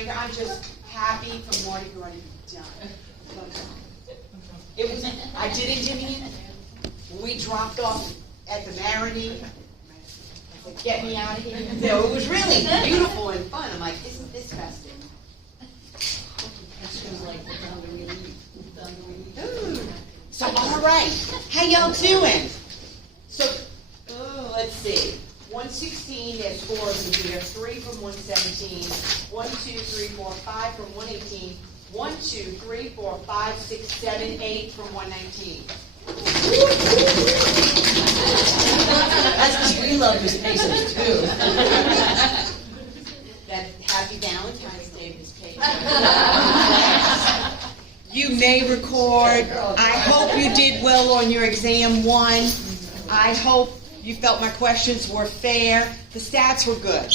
drinker. I'm just happy for Mardi Gras to be done. It was, I did Endymion. We dropped off at the Marini. Get me out of here. No, it was really beautiful and fun. I'm like, isn't this festive? Ooh. So, all right. How y'all doing? So, let's see. 116, there's 4 of them here. 3 from 117. 1, 2, 3, 4, 5 from 118. 1, 2, 3, 4, 5, 6, 7, 8 from 119. That's because we love Miss Pesos too. That happy Valentine's Day, Miss Kate. You may record. I hope you did well on your exam 1. I hope you felt my questions were fair. The stats were good.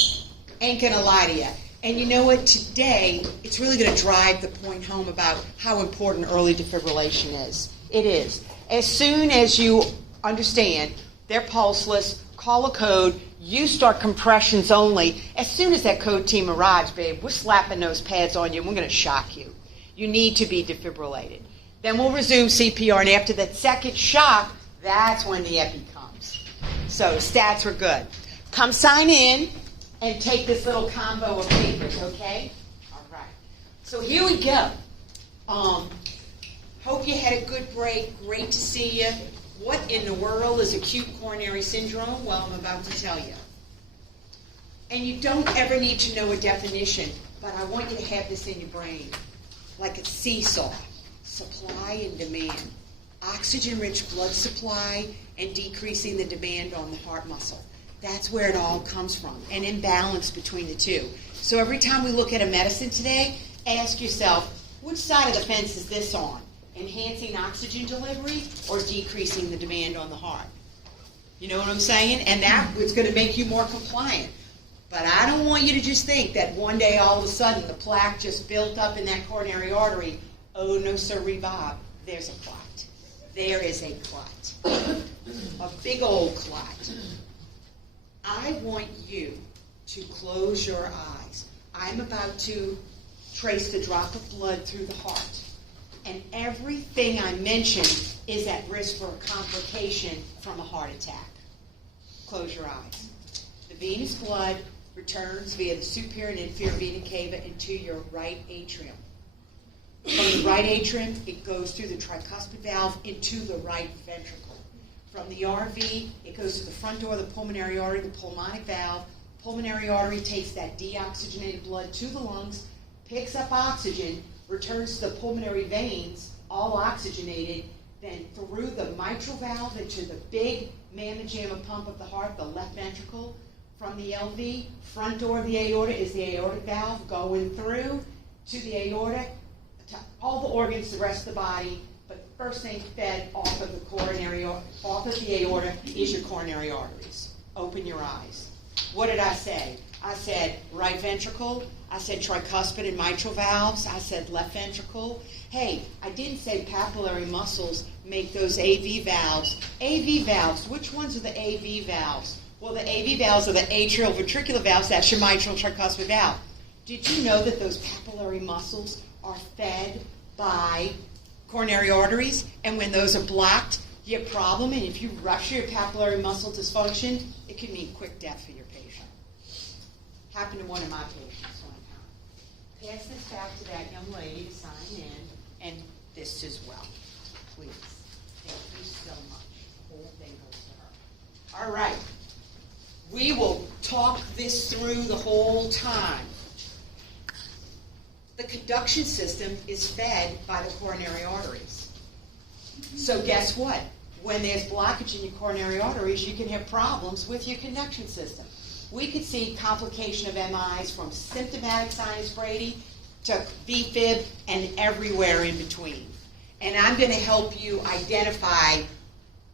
Ain't gonna lie to you. And you know what? Today, it's really going to drive the point home about how important early defibrillation is. It is. As soon as you understand they're pulseless, call a code, you start compressions only. As soon as that code team arrives, babe, we're slapping those pads on you and we're going to shock you. You need to be defibrillated. Then we'll resume CPR, and after that second shock, that's when the epi comes. So stats were good. Come sign in and take this little combo of papers, okay? All right. So here we go. Hope you had a good break. Great to see you. What in the world is acute coronary syndrome? Well, I'm about to tell you. And you don't ever need to know a definition, but I want you to have this in your brain. Like a seesaw. Supply and demand. Oxygen-rich blood supply and decreasing the demand on the heart muscle. That's where it all comes from, an imbalance between the two. So every time we look at a medicine today, ask yourself, which side of the fence is this on? Enhancing oxygen delivery or decreasing the demand on the heart? You know what I'm saying? And that is going to make you more compliant. But I don't want you to just think that one day all of a sudden the plaque just built up in that coronary artery. Oh, no, sirree, Bob. There's a clot. There is a clot. A big old clot. I want you to close your eyes. I'm about to trace the drop of blood through the heart. And everything I mentioned is at risk for a complication from a heart attack. Close your eyes. The venous blood returns via the superior and inferior vena cava into your right atrium. From the right atrium, it goes through the tricuspid valve into the right ventricle. From the RV, it goes to the front door of the pulmonary artery, the pulmonic valve. Pulmonary artery takes that deoxygenated blood to the lungs, picks up oxygen, returns to the pulmonary veins, all oxygenated, then through the mitral valve into the big mamma jamma pump of the heart, the left ventricle. From the LV, front door of the aorta is the aortic valve going through to the aorta, to all the organs, the rest of the body. But the first thing fed off of the aorta is your coronary arteries. Open your eyes. What did I say? I said right ventricle. I said tricuspid and mitral valves. I said left ventricle. Hey, I didn't say papillary muscles make those AV valves. AV valves, which ones are the AV valves? Well, the AV valves are the atrial ventricular valves. That's your mitral tricuspid valve. Did you know that those papillary muscles are fed by coronary arteries? And when those are blocked, you have a problem. And if you rush your papillary muscle dysfunction, it can mean quick death for your patient. Happened to one of my patients one time. Pass this back to that young lady to sign in, and this as well, please. Thank you so much. The whole thing goes to her. All right. We will talk this through the whole time. The conduction system is fed by the coronary arteries. So guess what? When there's blockage in your coronary arteries, you can have problems with your conduction system. We could see complication of MIs from symptomatic sinus brady to VFib and everywhere in between. And I'm going to help you identify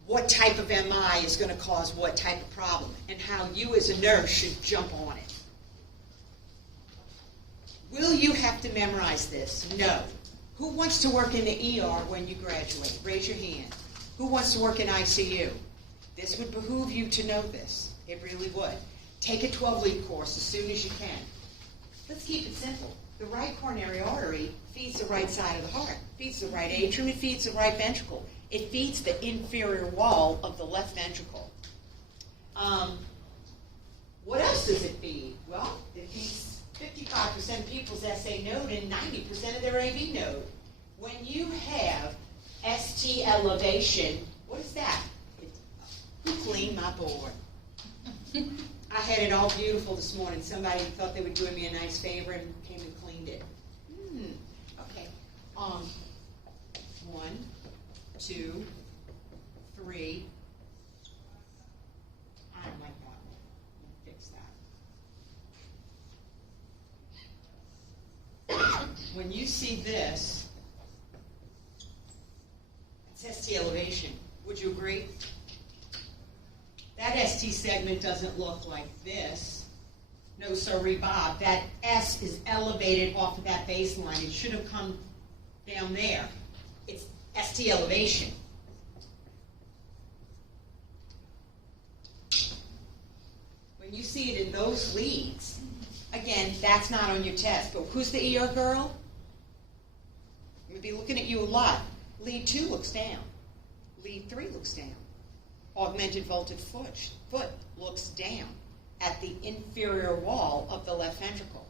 what type of MI is going to cause what type of problem and how you as a nurse should jump on it. Will you have to memorize this? No. Who wants to work in the ER when you graduate? Raise your hand. Who wants to work in ICU? This would behoove you to know this. It really would. Take a 12-week course as soon as you can. Let's keep it simple. The right coronary artery feeds the right side of the heart, feeds the right atrium, it feeds the right ventricle. It feeds the inferior wall of the left ventricle. What else does it feed? Well, it feeds 55% of people's SA node and 90% of their AV node. When you have ST elevation, what is that? Who cleaned my board? I had it all beautiful this morning. Somebody thought they were doing me a nice favor and came and cleaned it. Okay. 1, 2, 3. I don't like that one. Let me fix that. When you see this, it's ST elevation. Would you agree? That ST segment doesn't look like this. No, sorry, Bob. That S is elevated off of that baseline. It should have come down there. It's ST elevation. When you see it in those leads, again, that's not on your test, but who's the ER girl? I'm going to be looking at you a lot. Lead 2 looks down. Lead 3 looks down. Augmented vaulted foot looks down at the inferior wall of the left ventricle.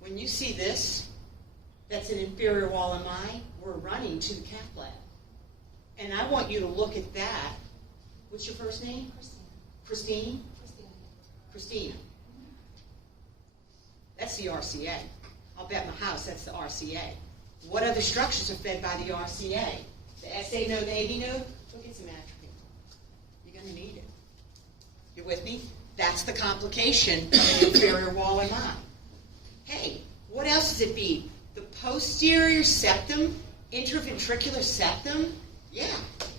When you see this, that's an inferior wall MI, we're running to the cath lab. And I want you to look at that. What's your first name? Christine. Christina. That's the RCA. I'll bet my house that's the RCA. What other structures are fed by the RCA? The SA node, the AV node? Go get some atropine. You're going to need it. You with me? That's the complication of an inferior wall MI. Hey, what else does it be? The posterior septum, interventricular septum? Yeah,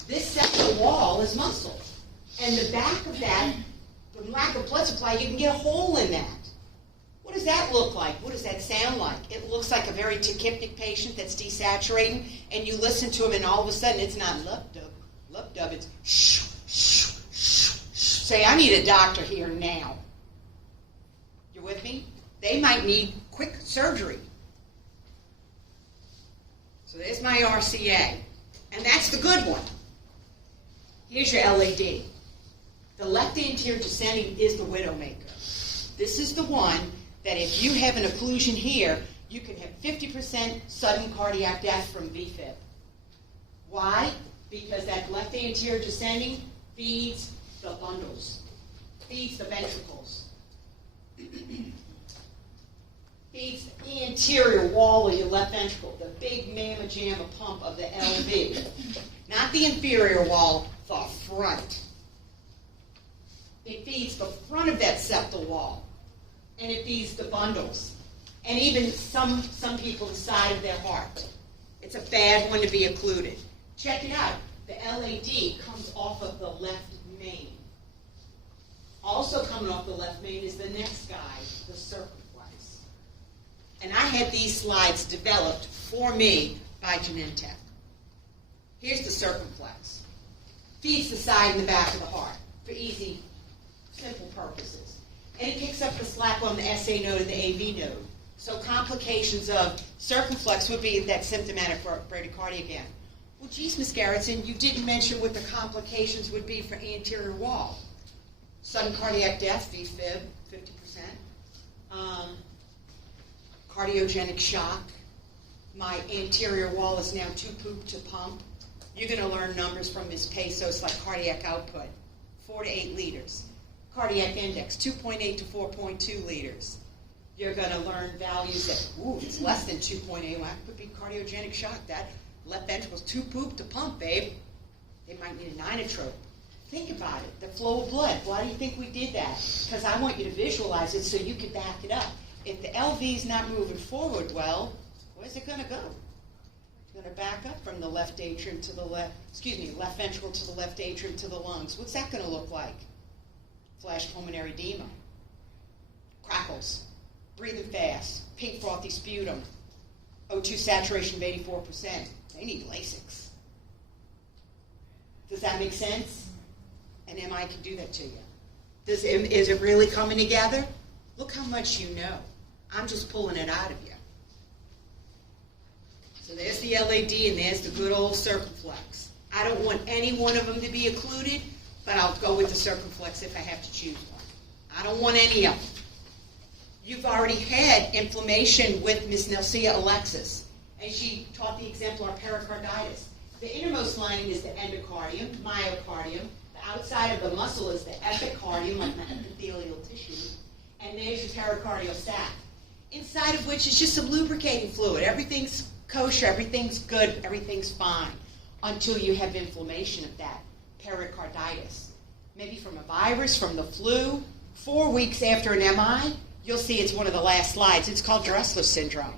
this septal wall is muscle. And the back of that, from lack of blood supply, you can get a hole in that. What does that look like? What does that sound like? It looks like a very tachypnic patient that's desaturating, and you listen to him, and all of a sudden it's not lup-dub, it's shh, shh, shh, shh. Say, I need a doctor here now. You with me? They might need quick surgery. So there's my RCA, and that's the good one. Here's your LAD. The left anterior descending is the widowmaker. This is the one that if you have an occlusion here, you can have 50% sudden cardiac death from VFib. Why? Because that left anterior descending feeds the bundles, feeds the ventricles, feeds the anterior wall of your left ventricle, the big mamma jamma pump of the LV. Not the inferior wall, the front. It feeds the front of that septal wall. And it feeds the bundles. And even some people, the side of their heart. It's a bad one to be occluded. Check it out. The LAD comes off of the left main. Also coming off the left main is the next guy, the circumflex. And I had these slides developed for me by Genentech. Here's the circumflex. Feeds the side and the back of the heart for easy, simple purposes. And it picks up the slack on the SA node and the AV node. So complications of circumflex would be that symptomatic bradycardia again. Well, geez, Ms. Garrettson, you didn't mention what the complications would be for anterior wall. Sudden cardiac death, VFib, 50%. Cardiogenic shock. My anterior wall is now too pooped to pump. You're going to learn numbers from Ms. Pesos like cardiac output, 4 to 8 liters. Cardiac index, 2.8 to 4.2 liters. You're going to learn values that, it's less than 2.8. Well, that could be cardiogenic shock. That left ventricle's too pooped to pump, babe. They might need a ninotrope. Think about it, the flow of blood. Why do you think we did that? Because I want you to visualize it so you can back it up. If the LV's not moving forward well, where's it going to go? It's going to back up from the left atrium to the left ventricle to the left atrium to the lungs. What's that going to look like? Flash pulmonary edema, crackles, breathing fast, pink frothy sputum, O2 saturation of 84%. They need Lasix. Does that make sense? And MI can do that to you. Is it really coming together? Look how much you know. I'm just pulling it out of you. So there's the LAD and there's the good old Circumflex. I don't want any one of them to be occluded, but I'll go with the Circumflex if I have to choose one. I don't want any of them. You've already had inflammation with Miss Nelsia Alexis, and she taught the exemplar pericarditis. The innermost lining is the endocardium, myocardium. The outside of the muscle is the epicardium, like the epithelial tissue. And there's your pericardial sac, inside of which is just some lubricating fluid. Everything's kosher, everything's good, everything's fine, until you have inflammation of that pericarditis. Maybe from a virus, from the flu. 4 weeks after an MI, you'll see it's one of the last slides. It's called Dressler syndrome.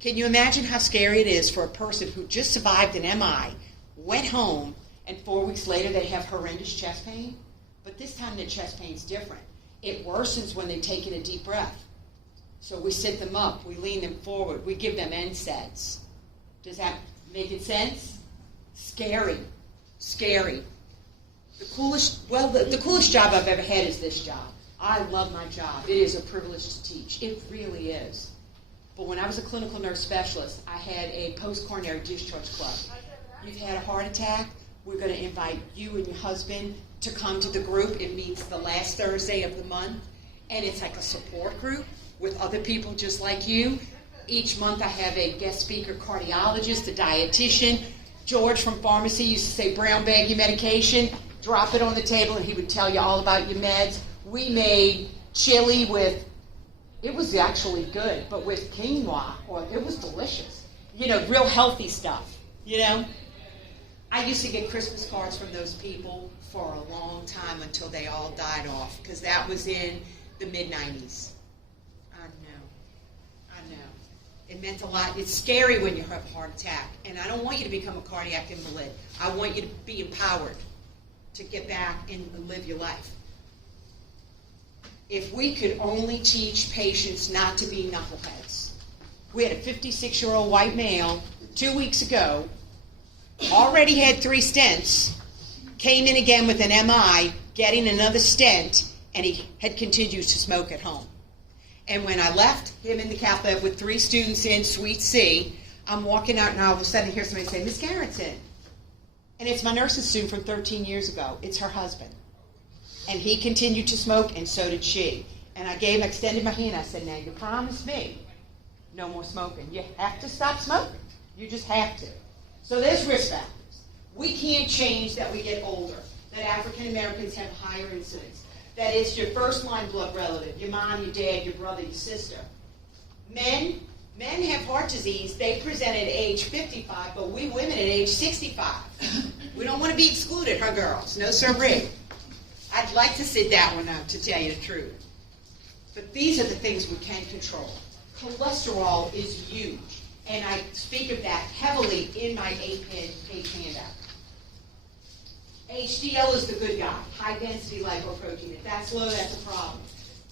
Can you imagine how scary it is for a person who just survived an MI, went home, and 4 weeks later they have horrendous chest pain? But this time the chest pain's different. It worsens when they take in a deep breath. So we sit them up, we lean them forward, we give them NSAIDs. Does that make it sense? Scary. Scary. The coolest job I've ever had is this job. I love my job. It is a privilege to teach. It really is. But when I was a clinical nurse specialist, I had a post-coronary discharge club. You've had a heart attack. We're going to invite you and your husband to come to the group. It meets the last Thursday of the month. And it's like a support group with other people just like you. Each month I have a guest speaker cardiologist, a dietitian. George from pharmacy used to say, brown bag your medication, drop it on the table, and he would tell you all about your meds. We made chili with, it was actually good, but with quinoa, or it was delicious. Real healthy stuff, I used to get Christmas cards from those people for a long time until they all died off, because that was in the mid-90s. I know. It meant a lot. It's scary when you have a heart attack, and I don't want you to become a cardiac invalid. I want you to be empowered to get back and live your life. If we could only teach patients not to be knuckleheads. We had a 56-year-old white male 2 weeks ago, already had 3 stents, came in again with an MI, getting another stent, and he had continued to smoke at home. And when I left him in the cath lab with 3 students in Suite C, I'm walking out and all of a sudden I hear somebody say, Miss Garrettson. And it's my nursing student from 13 years ago. It's her husband. And he continued to smoke, and so did she. And I extended my hand. I said, now you promised me no more smoking. You have to stop smoking. You just have to. So there's risk factors. We can't change that we get older, that African Americans have higher incidence, that it's your first-line blood relative, your mom, your dad, your brother, your sister. Men have heart disease. They present at age 55, but we women at age 65. We don't want to be excluded, huh, girls? No, sirree. I'd like to sit that one out, to tell you the truth. But these are the things we can control. Cholesterol is huge, and I speak of that heavily in my 8-page handout. HDL is the good guy, high-density lipoprotein. If that's low, that's a problem.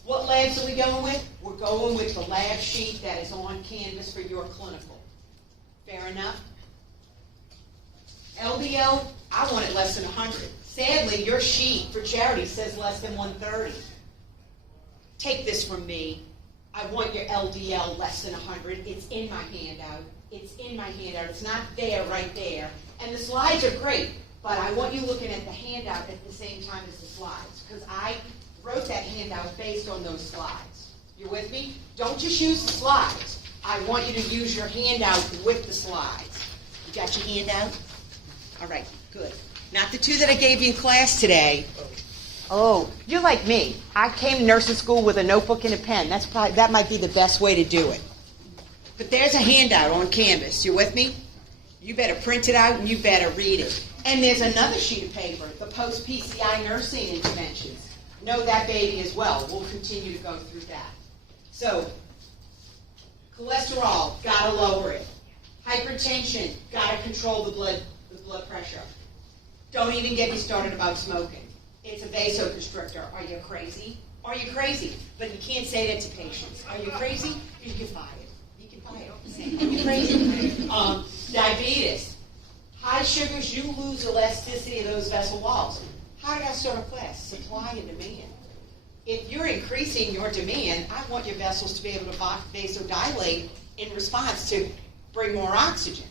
What labs are we going with? We're going with the lab sheet that is on Canvas for your clinical. Fair enough? LDL, I want it less than 100. Sadly, your sheet for charity says less than 130. Take this from me. I want your LDL less than 100. It's in my handout. It's not there, right there. And the slides are great, but I want you looking at the handout at the same time as the slides, because I wrote that handout based on those slides. You with me? Don't just use the slides. I want you to use your handout with the slides. You got your handout? All right, good. Not the 2 that I gave you in class today. Oh, you're like me. I came to nursing school with a notebook and a pen. That might be the best way to do it. But there's a handout on Canvas. You with me? You better print it out and you better read it. And there's another sheet of paper, the post-PCI nursing interventions. Know that baby as well. We'll continue to go through that. So, cholesterol, gotta lower it. Hypertension, gotta control the blood pressure. Don't even get me started about smoking. It's a vasoconstrictor. Are you crazy? Are you crazy? But you can't say that to patients. Are you crazy? You can buy it. You can buy it. Are you crazy? Diabetes. High sugars, you lose elasticity of those vessel walls. How did I start a class? Supply and demand. If you're increasing your demand, I want your vessels to be able to vasodilate in response to bring more oxygen.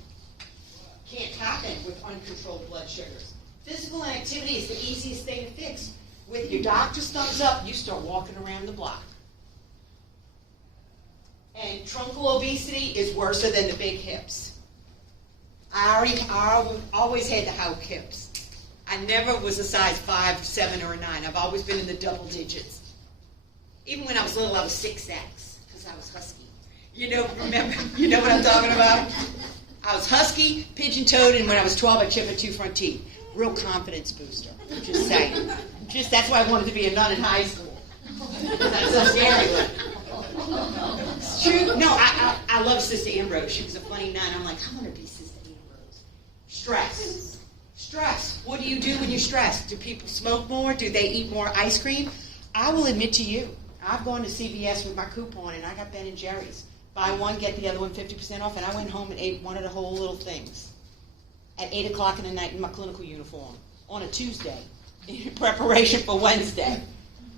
can't happen with uncontrolled blood sugars. Physical activity is the easiest thing to fix. With your doctor's thumbs up, you start walking around the block. And truncal obesity is worse than the big hips. I always had the hug hips. I never was a size 5, 7, or a 9. I've always been in the double digits. Even when I was little, I was 6X because I was husky. You know, remember? You know what I'm talking about? I was husky, pigeon-toed, and when I was 12, I chipped my 2 front teeth. Real confidence booster. I'm just saying. That's why I wanted to be a nun in high school. That's so scary. It's true. No, I love Sister Ambrose. She was a funny nun. I'm like, I want to be Sister Ambrose. Stress. Stress. What do you do when you're stressed? Do people smoke more? Do they eat more ice cream? I will admit to you, I've gone to CVS with my coupon and I got Ben and Jerry's. Buy one, get the other one 50% off, and I went home and ate one of the whole little things at 8 o'clock in the night in my clinical uniform on a Tuesday in preparation for Wednesday.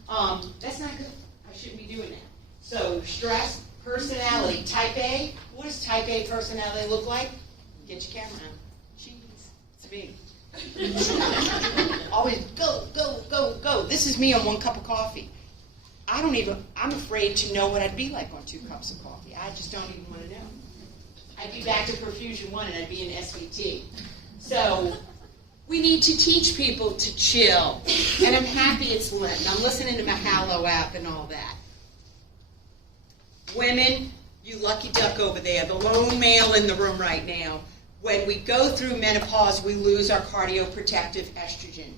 That's not good. I shouldn't be doing that. So stress, personality, type A. What does type A personality look like? Get your camera on. Jeez, it's me. Always go, go, go, go. This is me on 1 cup of coffee. I'm afraid to know what I'd be like on 2 cups of coffee. I just don't even want to know. I'd be back to Perfusion 1 and I'd be in SVT. So we need to teach people to chill. And I'm happy it's Lent. And I'm listening to my Hallow app and all that. Women, you lucky duck over there, the lone male in the room right now. When we go through menopause, we lose our cardioprotective estrogen.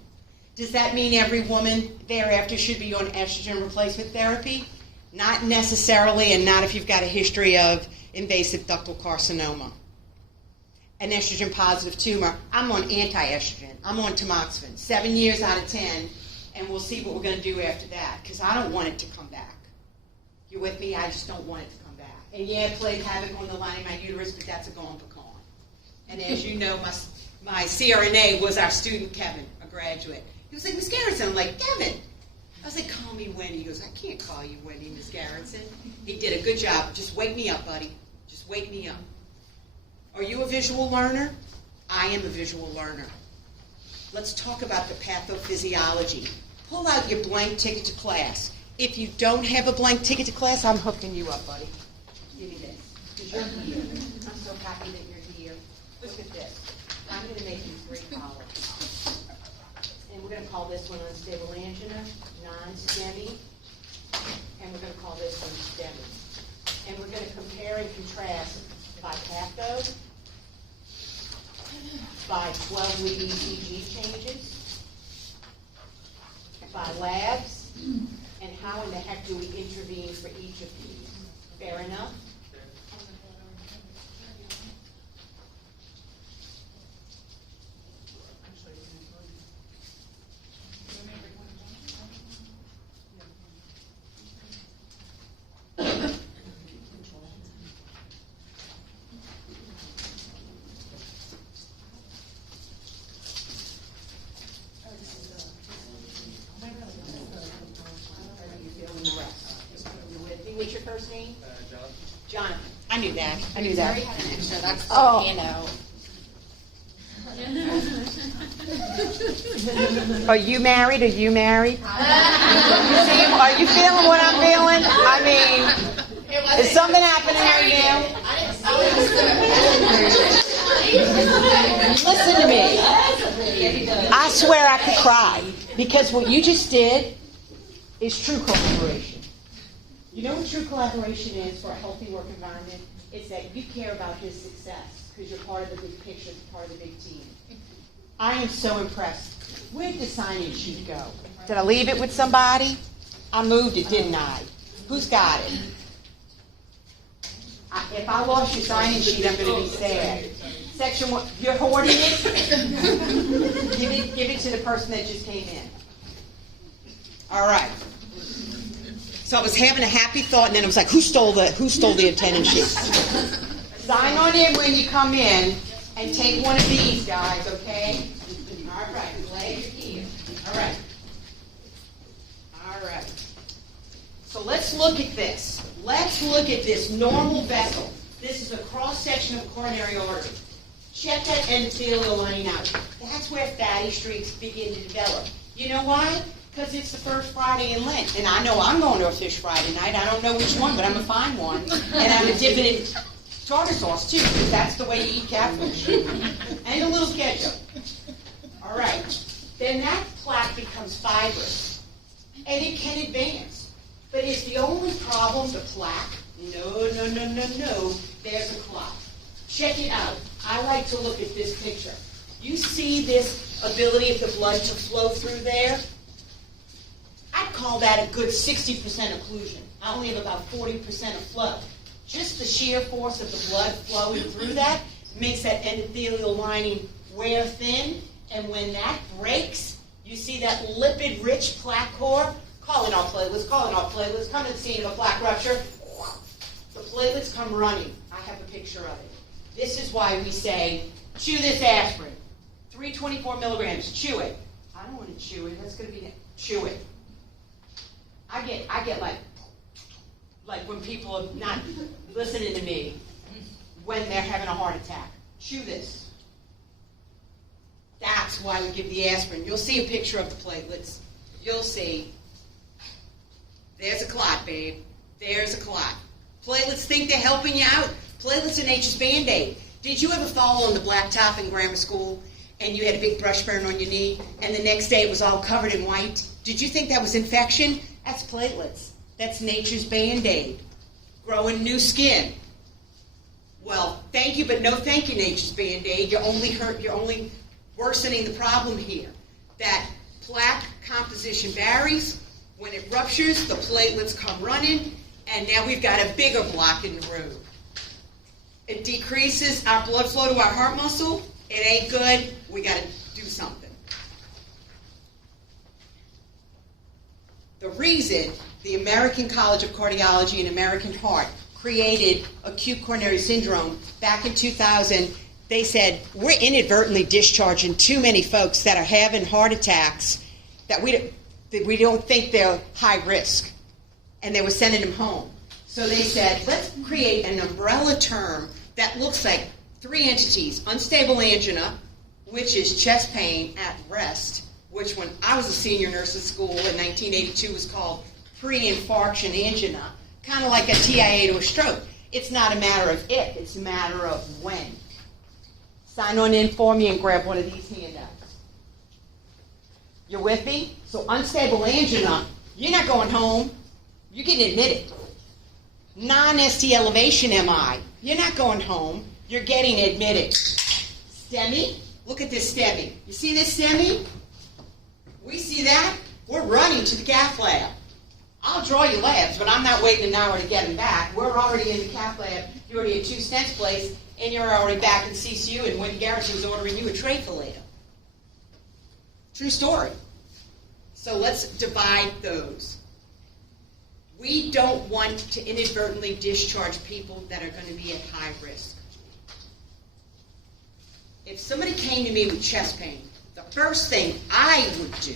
Does that mean every woman thereafter should be on estrogen replacement therapy? Not necessarily, and not if you've got a history of invasive ductal carcinoma. An estrogen-positive tumor, I'm on anti-estrogen. I'm on tamoxifen, 7 years out of 10, and we'll see what we're going to do after that, because I don't want it to come back. You with me? I just don't want it to come back. And yeah, it played havoc on the lining of my uterus, but that's a gone pecan. And as you know, my CRNA was our student, Kevin, a graduate. He was like, Miss Garrison. I'm like, Kevin. I was like, call me Wendy. He goes, I can't call you Wendy, Miss Garrison. He did a good job. Just wake me up, buddy. Just wake me up. Are you a visual learner? I am a visual learner. Let's talk about the pathophysiology. Pull out your blank ticket to class. If you don't have a blank ticket to class, I'm hooking you up, buddy. Give me this. Because you're here. I'm so happy that you're here. Look at this. I'm going to make you 3 columns. And we're going to call this one unstable angina, non-STEMI, and we're going to call this one STEMI. And we're going to compare and contrast by patho, by 12-week ECG changes, by labs, and how in the heck do we intervene for each of these. Fair enough? What's your first name? Jonathan. I knew that. I knew that. Extra, that's Oh. you know. Are you married? Are you married? Are you feeling what I'm feeling? I mean, is something happening right now? Listen to me. I swear I could cry because what you just did is true collaboration. You know what true collaboration is for a healthy work environment? It's that you care about his success because you're part of the big picture, part of the big team. I am so impressed. Where did the sign-in sheet go? Did I leave it with somebody? I moved it, didn't I? Who's got it? If I lost your sign-in sheet, I'm going to be sad. Section 1, you're hoarding it? Give it to the person that just came in. All right. So I was having a happy thought, and then it was like, who stole the attendance sheet? Sign on in when you come in, and take one of these, guys, okay? All right, glad you're here. All right. All right. So let's look at this. Let's look at this normal vessel. This is a cross-section of a coronary artery. check that endothelial lining out. That's where fatty streaks begin to develop. You know why? Because it's the first Friday in Lent, and I know I'm going to a fish Friday night. I don't know which one, but I'm going to find one, and I'm going to dip it in tartar sauce, too, because that's the way you eat catfish. And a little ketchup. All right. Then that plaque becomes fibrous, and it can advance. But is the only problem the plaque? No. There's a clot. Check it out. I like to look at this picture. You see this ability of the blood to flow through there? I'd call that a good 60% occlusion. I only have about 40% of flow. Just the sheer force of the blood flowing through that makes that endothelial lining wear thin, and when that breaks, you see that lipid-rich plaque core. Calling all platelets, come to the scene of a plaque rupture. The platelets come running. I have a picture of it. This is why we say, chew this aspirin. 324 milligrams, chew it. I don't want to chew it, that's going to be, chew it. I get like when people are not listening to me when they're having a heart attack. Chew this. That's why we give the aspirin. You'll see a picture of the platelets. You'll see. There's a clot, babe. There's a clot. Platelets think they're helping you out. Platelets are nature's Band-Aid. Did you ever fall on the blacktop in grammar school and you had a big brush burn on your knee and the next day it was all covered in white? Did you think that was infection? That's platelets. That's nature's Band-Aid. Growing new skin. Well, thank you, but no thank you, nature's Band-Aid. You're only worsening the problem here. That plaque composition varies. When it ruptures, the platelets come running, and now we've got a bigger block in the room. It decreases our blood flow to our heart muscle. It ain't good. We got to do something. The reason the American College of Cardiology and American Heart created acute coronary syndrome back in 2000, they said, we're inadvertently discharging too many folks that are having heart attacks that we don't think they're high risk. And they were sending them home. So they said, let's create an umbrella term that looks like three entities. Unstable angina, which is chest pain at rest, which when I was a senior nurse at school in 1982 was called pre-infarction angina, kind of like a TIA to a stroke. It's not a matter of if, it's a matter of when. Sign on in for me and grab one of these handouts. You're with me? So unstable angina, you're not going home. You're getting admitted. Non-ST elevation MI, you're not going home. You're getting admitted. STEMI, look at this STEMI. You see this STEMI? We see that? We're running to the cath lab. I'll draw you labs, but I'm not waiting an hour to get them back. We're already in the cath lab. You already had 2 stents placed, and you're already back in CCU, and Wendy Garrison was ordering you a tracholator. True story. So let's divide those. We don't want to inadvertently discharge people that are going to be at high risk. If somebody came to me with chest pain, the first thing I would do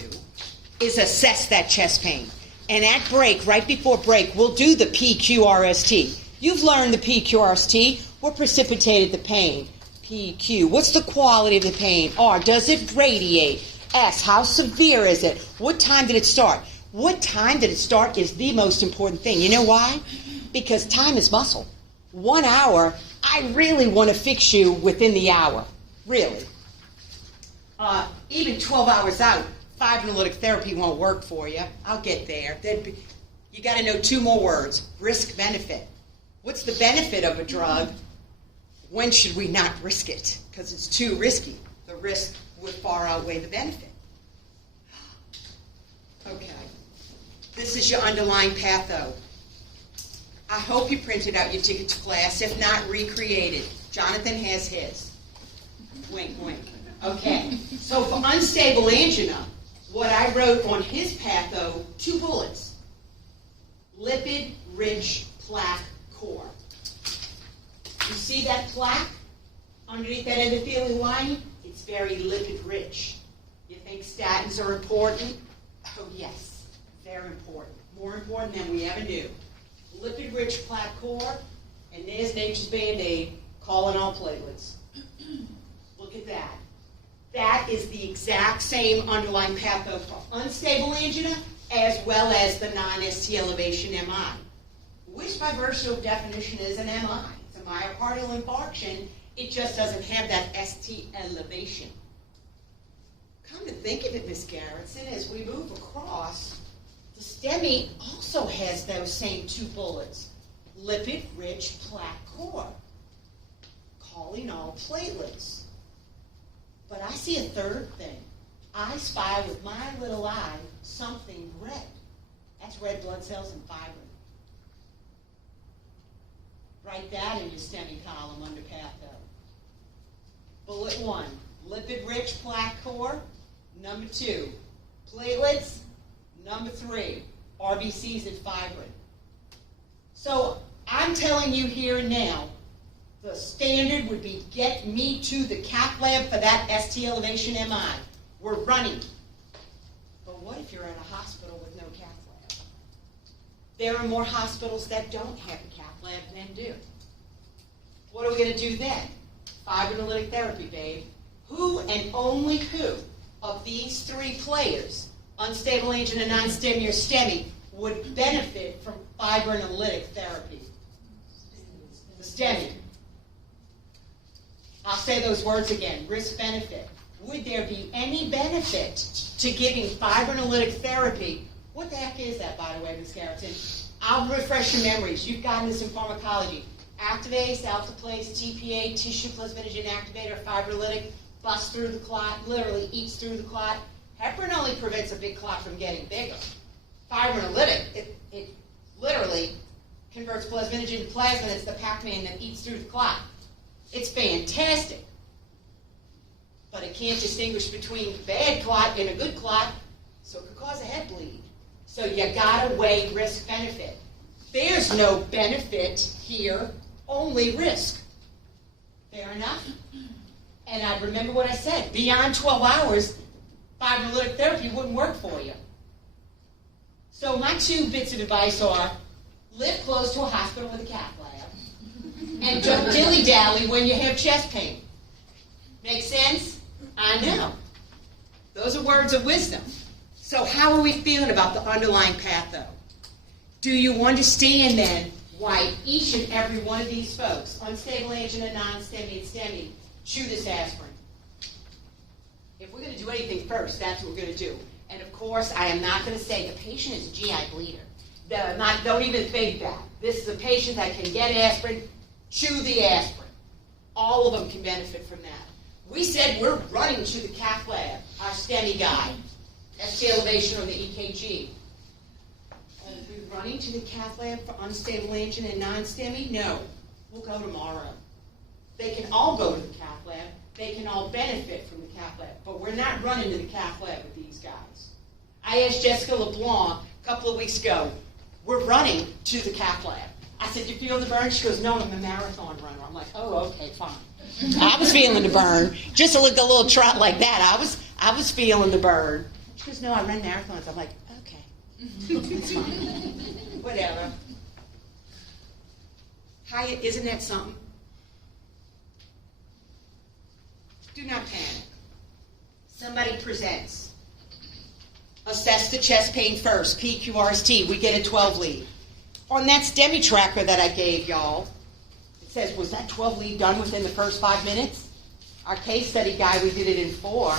is assess that chest pain. And at break, right before break, we'll do the PQRST. You've learned the PQRST. What precipitated the pain? PQ. What's the quality of the pain? R. Does it radiate? S. How severe is it? What time did it start? What time did it start is the most important thing. You know why? Because time is muscle. 1 hour, I really want to fix you within the hour. Really. Even 12 hours out, fibrinolytic therapy won't work for you. I'll get there. You got to know 2 more words. Risk-benefit. What's the benefit of a drug? When should we not risk it? Because it's too risky. The risk would far outweigh the benefit. Okay. This is your underlying patho. I hope you printed out your ticket to class. If not, recreate it. Jonathan has his. Wink, wink. Okay. So for unstable angina, what I wrote on his patho, 2 bullets. Lipid-rich plaque core. You see that plaque underneath that endothelial lining? It's very lipid-rich. You think statins are important? Oh, yes. Very important. More important than we ever knew. Lipid-rich plaque core, and there's nature's Band-Aid calling all platelets. Look at that. That is the exact same underlying patho for unstable angina as well as the non-ST elevation MI, which by virtue of definition is an MI. It's a myocardial infarction. It just doesn't have that ST elevation. Come to think of it, Miss Garrettson, as we move across, the STEMI also has those same two bullets. Lipid-rich plaque core, calling all platelets. But I see a third thing. I spy with my little eye something red. That's red blood cells and fibrin. Write that in your STEMI column under patho. Bullet 1, lipid-rich plaque core. Number 2, platelets. Number 3, RBCs and fibrin. So I'm telling you here and now, the standard would be get me to the cath lab for that ST elevation MI. We're running. But what if you're in a hospital with no cath lab? There are more hospitals that don't have a cath lab than do. What are we going to do then? Fibrinolytic therapy, babe. Who and only who of these three players, unstable angina, non-STEMI, or STEMI, would benefit from fibrinolytic therapy? The STEMI. I'll say those words again, risk-benefit. Would there be any benefit to giving fibrinolytic therapy? What the heck is that, by the way, Ms. Garrettson? I'll refresh your memories. You've gotten this in pharmacology. Activase, alpha-plase, TPA, tissue plasminogen activator, fibrinolytic, busts through the clot, literally eats through the clot. Heparin only prevents a big clot from getting bigger. Fibrinolytic, it literally converts plasminogen to plasma. It's the Pac-Man that eats through the clot. It's fantastic. But it can't distinguish between bad clot and a good clot, so it could cause a head bleed. So you gotta weigh risk-benefit. There's no benefit here, only risk. Fair enough? And I remember what I said. Beyond 12 hours, fibrinolytic therapy wouldn't work for you. So my two bits of advice are, live close to a hospital with a cath lab, and don't dilly-dally when you have chest pain. Make sense? I know. Those are words of wisdom. So how are we feeling about the underlying patho? Do you understand then why each and every one of these folks, unstable angina, non-STEMI, and STEMI, chew this aspirin? If we're going to do anything first, that's what we're going to do. And of course, I am not going to say the patient is a GI bleeder. Don't even think that. This is a patient that can get aspirin, chew the aspirin. All of them can benefit from that. We said we're running to the cath lab, our STEMI guy. ST elevation on the EKG. Are we running to the cath lab for unstable angina and non-STEMI? No. We'll go tomorrow. They can all go to the cath lab. They can all benefit from the cath lab. But we're not running to the cath lab with these guys. I asked Jessica LeBlanc a couple of weeks ago, we're running to the cath lab. I said, you feel the burn? She goes, no, I'm a marathon runner. I'm like, oh, okay, fine. I was feeling the burn. Just a little trot like that. I was feeling the burn. She goes, no, I run marathons. I'm like, okay. It's fine. Whatever. Hyatt, isn't that something? Do not panic. Somebody presents. Assess the chest pain first, PQRST. We get a 12 lead. On that STEMI tracker that I gave y'all, it says, was that 12 lead done within the first 5 minutes? Our case study guy, we did it in 4,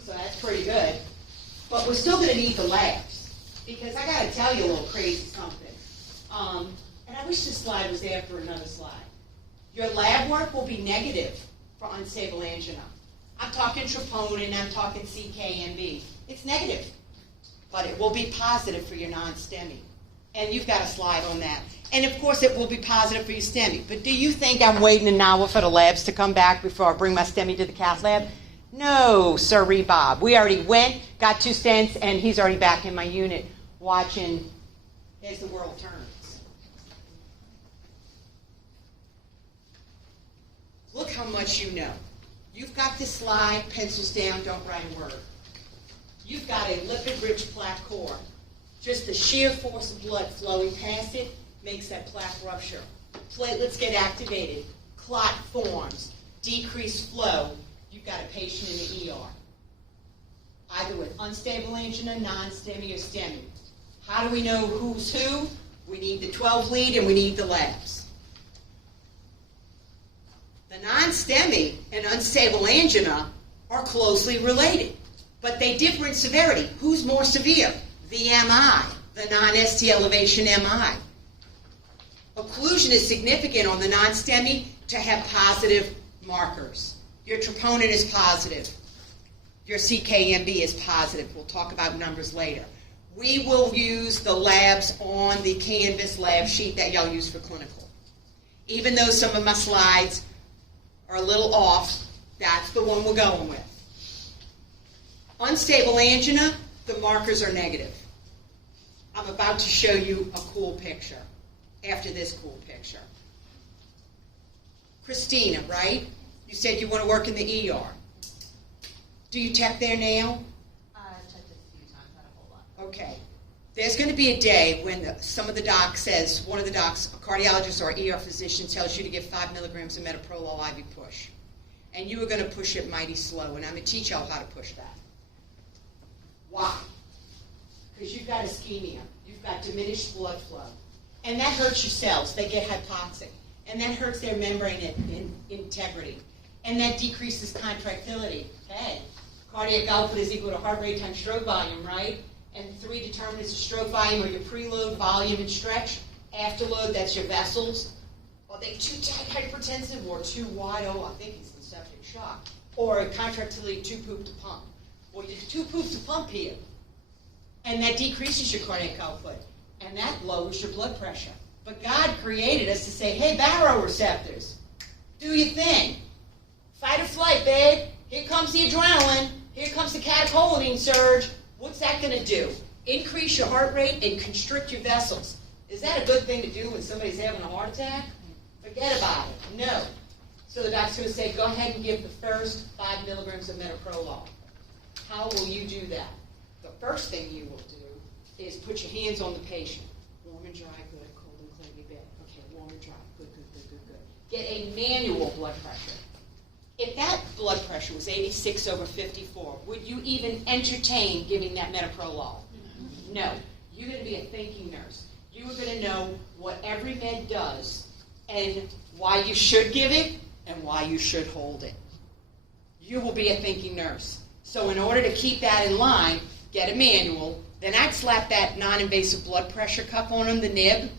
so that's pretty good. But we're still going to need the labs, because I got to tell you a little crazy something. And I wish this slide was there for another slide. Your lab work will be negative for unstable angina. I'm talking troponin, I'm talking CKMB. It's negative, but it will be positive for your non-STEMI. And you've got a slide on that. And of course it will be positive for your STEMI. But do you think I'm waiting an hour for the labs to come back before I bring my STEMI to the cath lab? No, sirree, Bob. We already went, got 2 stents, and he's already back in my unit watching as the world turns. Look how much you know. You've got this slide, pencils down, don't write a word. You've got a lipid-rich plaque core. Just the sheer force of blood flowing past it makes that plaque rupture. Platelets get activated, clot forms, decreased flow. you've got a patient in the ER, either with unstable angina, non-STEMI, or STEMI. How do we know who's who? We need the 12 lead and we need the labs. The non-STEMI and unstable angina are closely related, but they differ in severity. Who's more severe? The MI, the non-ST elevation MI. Occlusion is significant on the non-STEMI to have positive markers. Your troponin is positive. Your CKMB is positive. We'll talk about numbers later. We will use the labs on the Canvas lab sheet that y'all use for clinical. Even though some of my slides are a little off, that's the one we're going with. Unstable angina, the markers are negative. I'm about to show you a cool picture after this cool picture. Christina, right? You said you want to work in the ER. Do you tech there now? Checked it a few times, not a whole lot. Okay. There's going to be a day when some of the docs says, one of the docs, a cardiologist or ER physician tells you to give 5 milligrams of metoprolol IV push. And you are going to push it mighty slow, and I'm going to teach y'all how to push that. Why? Because you've got ischemia. You've got diminished blood flow. And that hurts your cells. They get hypoxic. And that hurts their membrane integrity. And that decreases contractility. Hey, cardiac output is equal to heart rate times stroke volume, right? And 3 determinants of stroke volume are your preload, volume, and stretch. Afterload, that's your vessels. Are they too tight hypertensive or too wide? Oh, I think it's the septic shock. Or contractility, too poop to pump. Well, you're too poop to pump here. And that decreases your cardiac output. And that lowers your blood pressure. But God created us to say, hey, baroreceptors, do your thing. Fight or flight, babe. Here comes the adrenaline. Here comes the catecholamine surge. What's that going to do? Increase your heart rate and constrict your vessels. Is that a good thing to do when somebody's having a heart attack? Forget about it. No. So the doctor's going to say, go ahead and give the first 5 milligrams of metoprolol. How will you do that? The first thing you will do is put your hands on the patient. Warm and dry, good. Cold and clammy bed. Okay, warm and dry. Good, good, good, good, good. Get a manual blood pressure. If that blood pressure was 86 over 54, would you even entertain giving that metoprolol? No. You're going to be a thinking nurse. You are going to know what every med does and why you should give it and why you should hold it. You will be a thinking nurse. So in order to keep that in line, get a manual. Then I'd slap that non-invasive blood pressure cuff on them, the nib,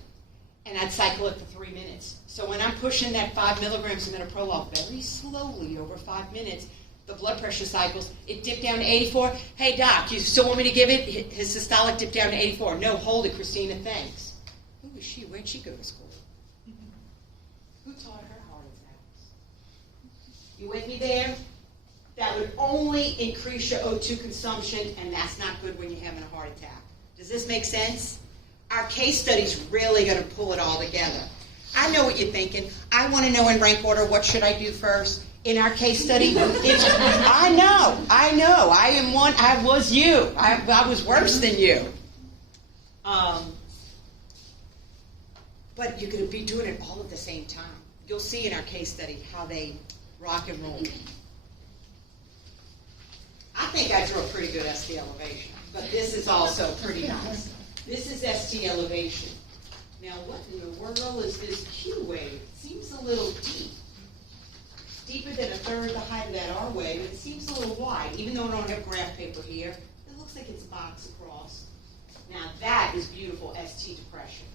and I'd cycle it for 3 minutes. So when I'm pushing that 5 milligrams of metoprolol very slowly over 5 minutes, the blood pressure cycles, it dipped down to 84. Hey, doc, you still want me to give it? His systolic dipped down to 84. No, hold it, Christina, thanks. Who is she? Where'd she go to school? Who taught her heart attacks? You with me there? That would only increase your O2 consumption, and that's not good when you're having a heart attack. Does this make sense? Our case study's really going to pull it all together. I know what you're thinking. I want to know in rank order, what should I do first? In our case study, I know. I am one. I was you. I was worse than you. But you're going to be doing it all at the same time. You'll see in our case study how they rock and roll. I think I drew a pretty good ST elevation, but this is also pretty nice. This is ST elevation. Now, what in the world is this Q wave? It seems a little deep. Deeper than a third the height of that R wave, and it seems a little wide. Even though I don't have graph paper here, it looks like it's boxed across. Now, that is beautiful ST depression.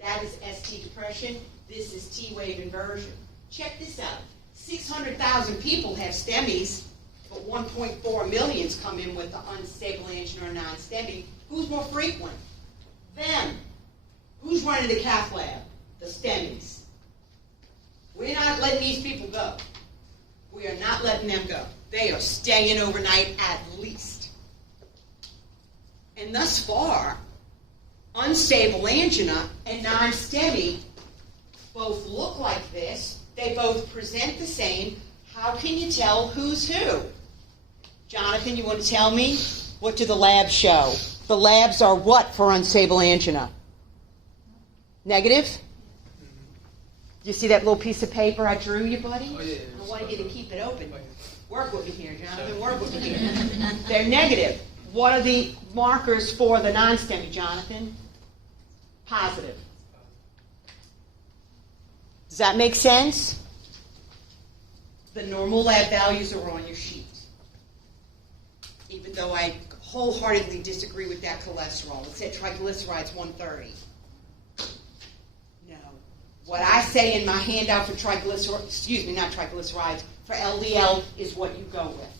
That is ST depression. This is T wave inversion. Check this out. 600,000 people have STEMIs, but 1.4 million come in with the unstable angina or non-STEMI. Who's more frequent? Them. Who's running the cath lab? The STEMIs. We're not letting these people go. We are not letting them go. They are staying overnight at least. And thus far, unstable angina and non-STEMI both look like this. They both present the same. How can you tell who's who? Jonathan, you want to tell me? What do the labs show? The labs are what for unstable angina? Negative? You see that little piece of paper I drew you, buddy? Oh, yeah. I wanted you to keep it open. Work with me here, Jonathan, work with me here. They're negative. What are the markers for the non-STEMI, Jonathan? Positive. Does that make sense? The normal lab values are on your sheet. Even though I wholeheartedly disagree with that cholesterol. It said triglycerides 130. No. What I say in my handout for triglycerides, for LDL is what you go with.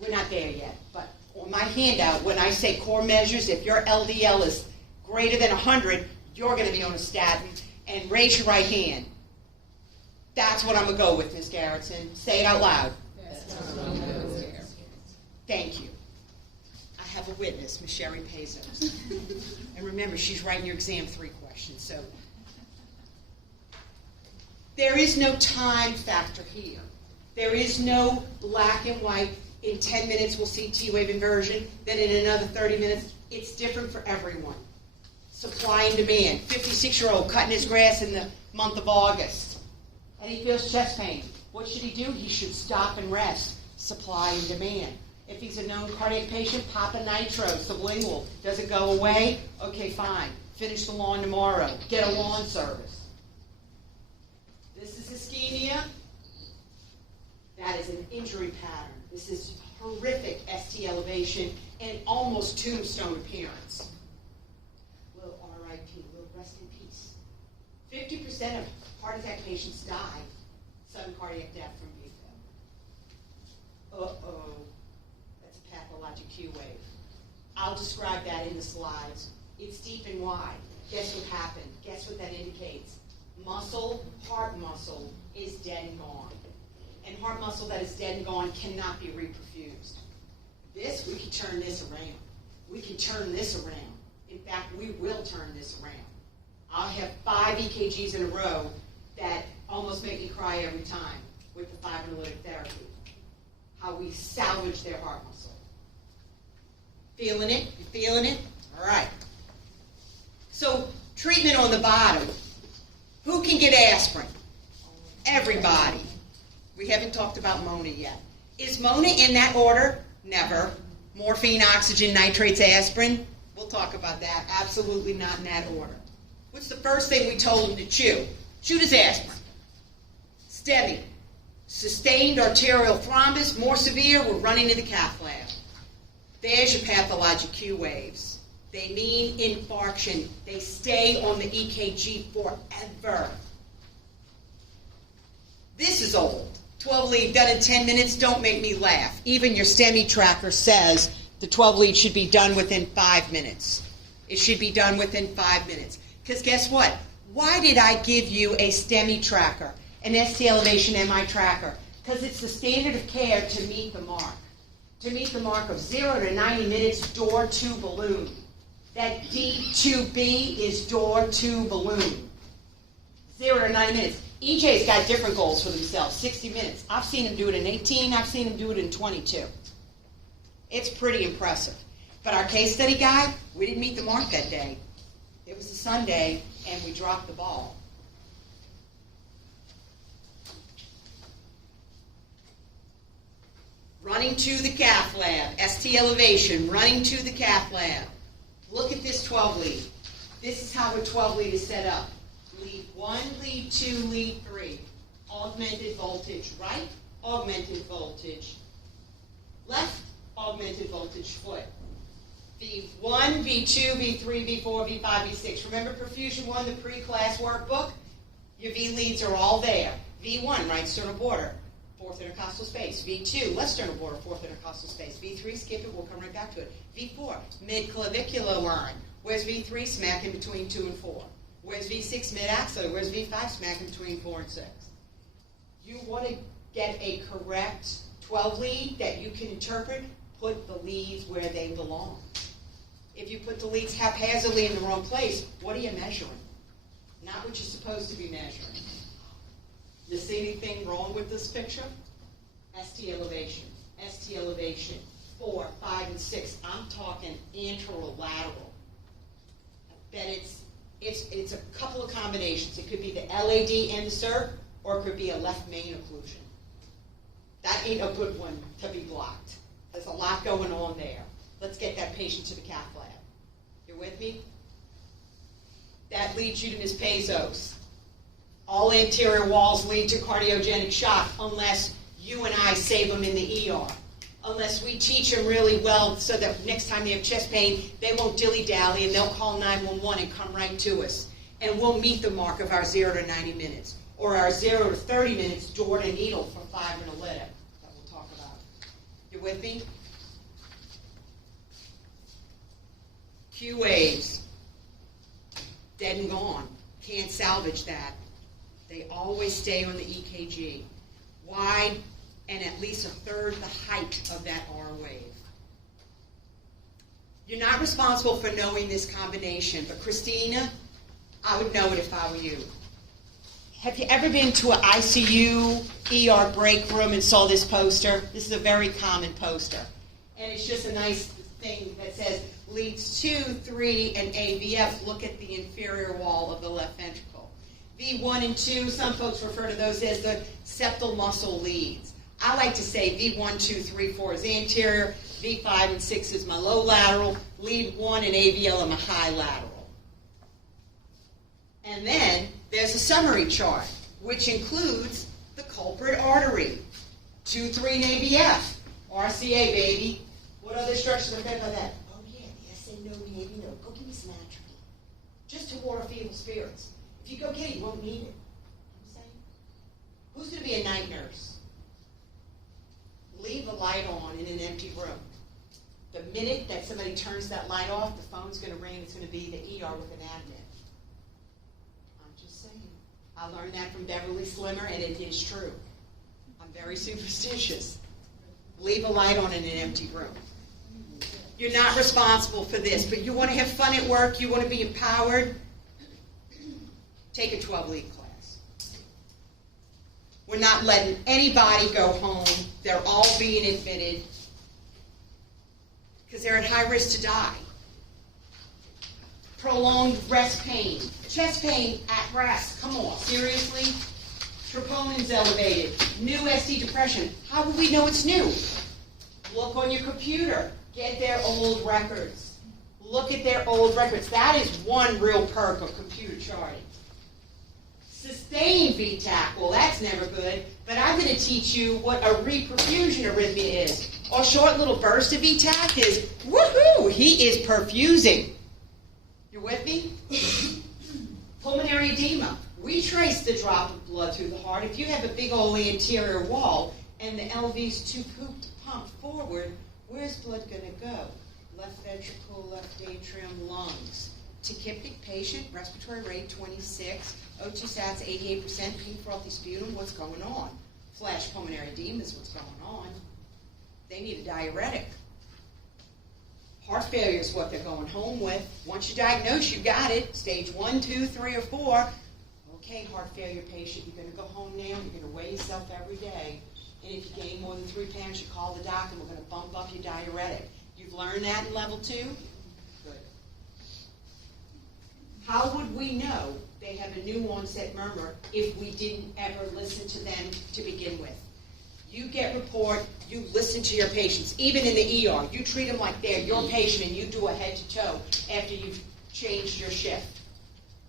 We're not there yet, but on my handout, when I say core measures, if your LDL is greater than 100, you're going to be on a statin, and raise your right hand. That's what I'm going to go with, Ms. Garrettson. Say it out loud. Thank you. I have a witness, Ms. Sherry Pezos. And remember, she's writing your exam 3 questions. So there is no time factor here. There is no black and white. In 10 minutes, we'll see T-wave inversion. Then in another 30 minutes, it's different for everyone. Supply and demand. 56-year-old cutting his grass in the month of August. And he feels chest pain. What should he do? He should stop and rest. Supply and demand. If he's a known cardiac patient, pop a nitro, sublingual. Does it go away? Okay, fine. Finish the lawn tomorrow. Get a lawn service. This is ischemia. That is an injury pattern. This is horrific ST elevation and almost tombstone appearance. Little RIP, little rest in peace. 50% of heart attack patients die sudden cardiac death from AFib. Uh-oh. That's a pathologic Q wave. I'll describe that in the slides. It's deep and wide. Guess what happened? Guess what that indicates? Muscle, heart muscle, is dead and gone. And heart muscle that is dead and gone cannot be reperfused. This, we can turn this around. We can turn this around. In fact, we will turn this around. I'll have 5 EKGs in a row that almost make me cry every time with the fibrinolytic therapy. How we salvage their heart muscle. Feeling it? You feeling it? All right. So, treatment on the bottom. Who can get aspirin? Everybody. We haven't talked about Mona yet. Is Mona in that order? Never. Morphine, oxygen, nitrates, aspirin? We'll talk about that. Absolutely not in that order. What's the first thing we told him to chew? Chew his aspirin. STEMI. Sustained arterial thrombus, more severe, we're running to the cath lab. There's your pathologic Q waves. They mean infarction. They stay on the EKG forever. This is old. 12 lead done in 10 minutes, don't make me laugh. Even your STEMI tracker says the 12 lead should be done within 5 minutes. It should be done within 5 minutes. Because guess what? Why did I give you a STEMI tracker, an ST elevation MI tracker? Because it's the standard of care to meet the mark. To meet the mark of 0 to 90 minutes door to balloon. That D2B is door to balloon. 0 to 90 minutes. EJ's got different goals for themselves, 60 minutes. I've seen him do it in 18, I've seen him do it in 22. It's pretty impressive. But our case study guy, we didn't meet the mark that day. It was a Sunday, and we dropped the ball. Running to the cath lab, ST elevation, running to the cath lab. Look at this 12 lead. This is how a 12 lead is set up. Lead 1, lead 2, lead 3. Augmented voltage right, augmented voltage left, augmented voltage foot. V1, V2, V3, V4, V5, V6. Remember Perfusion 1, the pre-class workbook? Your V leads are all there. V1, right sternal border, 4th intercostal space. V2, left sternal border, 4th intercostal space. V3, skip it, we'll come right back to it. V4, mid-clavicular line. Where's V3? Smack in between 2 and 4. Where's V6? Mid-axillary. Where's V5? Smack in between 4 and 6. You want to get a correct 12 lead that you can interpret, put the leads where they belong. If you put the leads haphazardly in the wrong place, what are you measuring? Not what you're supposed to be measuring. You see anything wrong with this picture? ST elevation. ST elevation. 4, 5, and 6. I'm talking anterolateral. Then it's a couple of combinations. It could be the LAD and the CERT, or it could be a left main occlusion. That ain't a good one to be blocked. There's a lot going on there. Let's get that patient to the cath lab. You with me? That leads you to Ms. Pezos. All anterior walls lead to cardiogenic shock unless you and I save them in the ER. Unless we teach them really well so that next time they have chest pain, they won't dilly-dally and they'll call 911 and come right to us. And we'll meet the mark of our 0 to 90 minutes. Or our 0 to 30 minutes door to needle for fibrinolytic that we'll talk about. You with me? Q waves. Dead and gone. Can't salvage that. They always stay on the EKG. Wide and at least a third the height of that R wave. You're not responsible for knowing this combination, but Christina, I would know it if I were you. Have you ever been to an ICU, ER break room and saw this poster? This is a very common poster. And it's just a nice thing that says leads 2, 3, and AVF. Look at the inferior wall of the left ventricle. V1 and 2, some folks refer to those as the septal muscle leads. I like to say V1, 2, 3, 4 is anterior, V5 and 6 is my low lateral, lead 1 and AVL are my high lateral. And then there's a summary chart, which includes the culprit artery, 2, 3 and AVF, RCA, baby. What other structures are fed by that? Oh yeah, the SA node, the AV node. Go give me some atropine. Just to water feeble spirits. If you go get it, you won't need it. You know what I'm saying? Who's going to be a night nurse? Leave the light on in an empty room. The minute that somebody turns that light off, the phone's going to ring. It's going to be the ER with an admit. I'm just saying. I learned that from Beverly Slimmer, and it is true. I'm very superstitious. Leave a light on in an empty room. You're not responsible for this, but you want to have fun at work, you want to be empowered, take a 12-lead class. We're not letting anybody go home. They're all being admitted because they're at high risk to die. Prolonged breast pain, chest pain at rest. Come on, seriously? Troponin's elevated. New ST depression. How will we know it's new? Look on your computer. Get their old records. Look at their old records. That is one real perk of computer charting. Sustained VTAC. Well, that's never good. But I'm going to teach you what a reperfusion arrhythmia is. A short little burst of VTAC is, woohoo, he is perfusing. You with me? Pulmonary edema. We trace the drop of blood through the heart. If you have a big old anterior wall and the LV is too pooped to pump forward, where's blood going to go? Left ventricle, left atrium, lungs. Tachypnic patient, respiratory rate 26, O2 sats 88%, P frothy sputum, what's going on? Flash pulmonary edema is what's going on. They need a diuretic. Heart failure is what they're going home with. Once you diagnose, you got it. Stage 1, 2, 3, or 4. Okay, heart failure patient, you're going to go home now. You're going to weigh yourself every day. And if you gain more than 3 pounds, you call the doctor and we're going to bump up your diuretic. You've learned that in level 2? Good. How would we know they have a new onset murmur if we didn't ever listen to them to begin with? You get report, you listen to your patients, even in the ER. You treat them like they're your patient and you do a head to toe after you've changed your shift.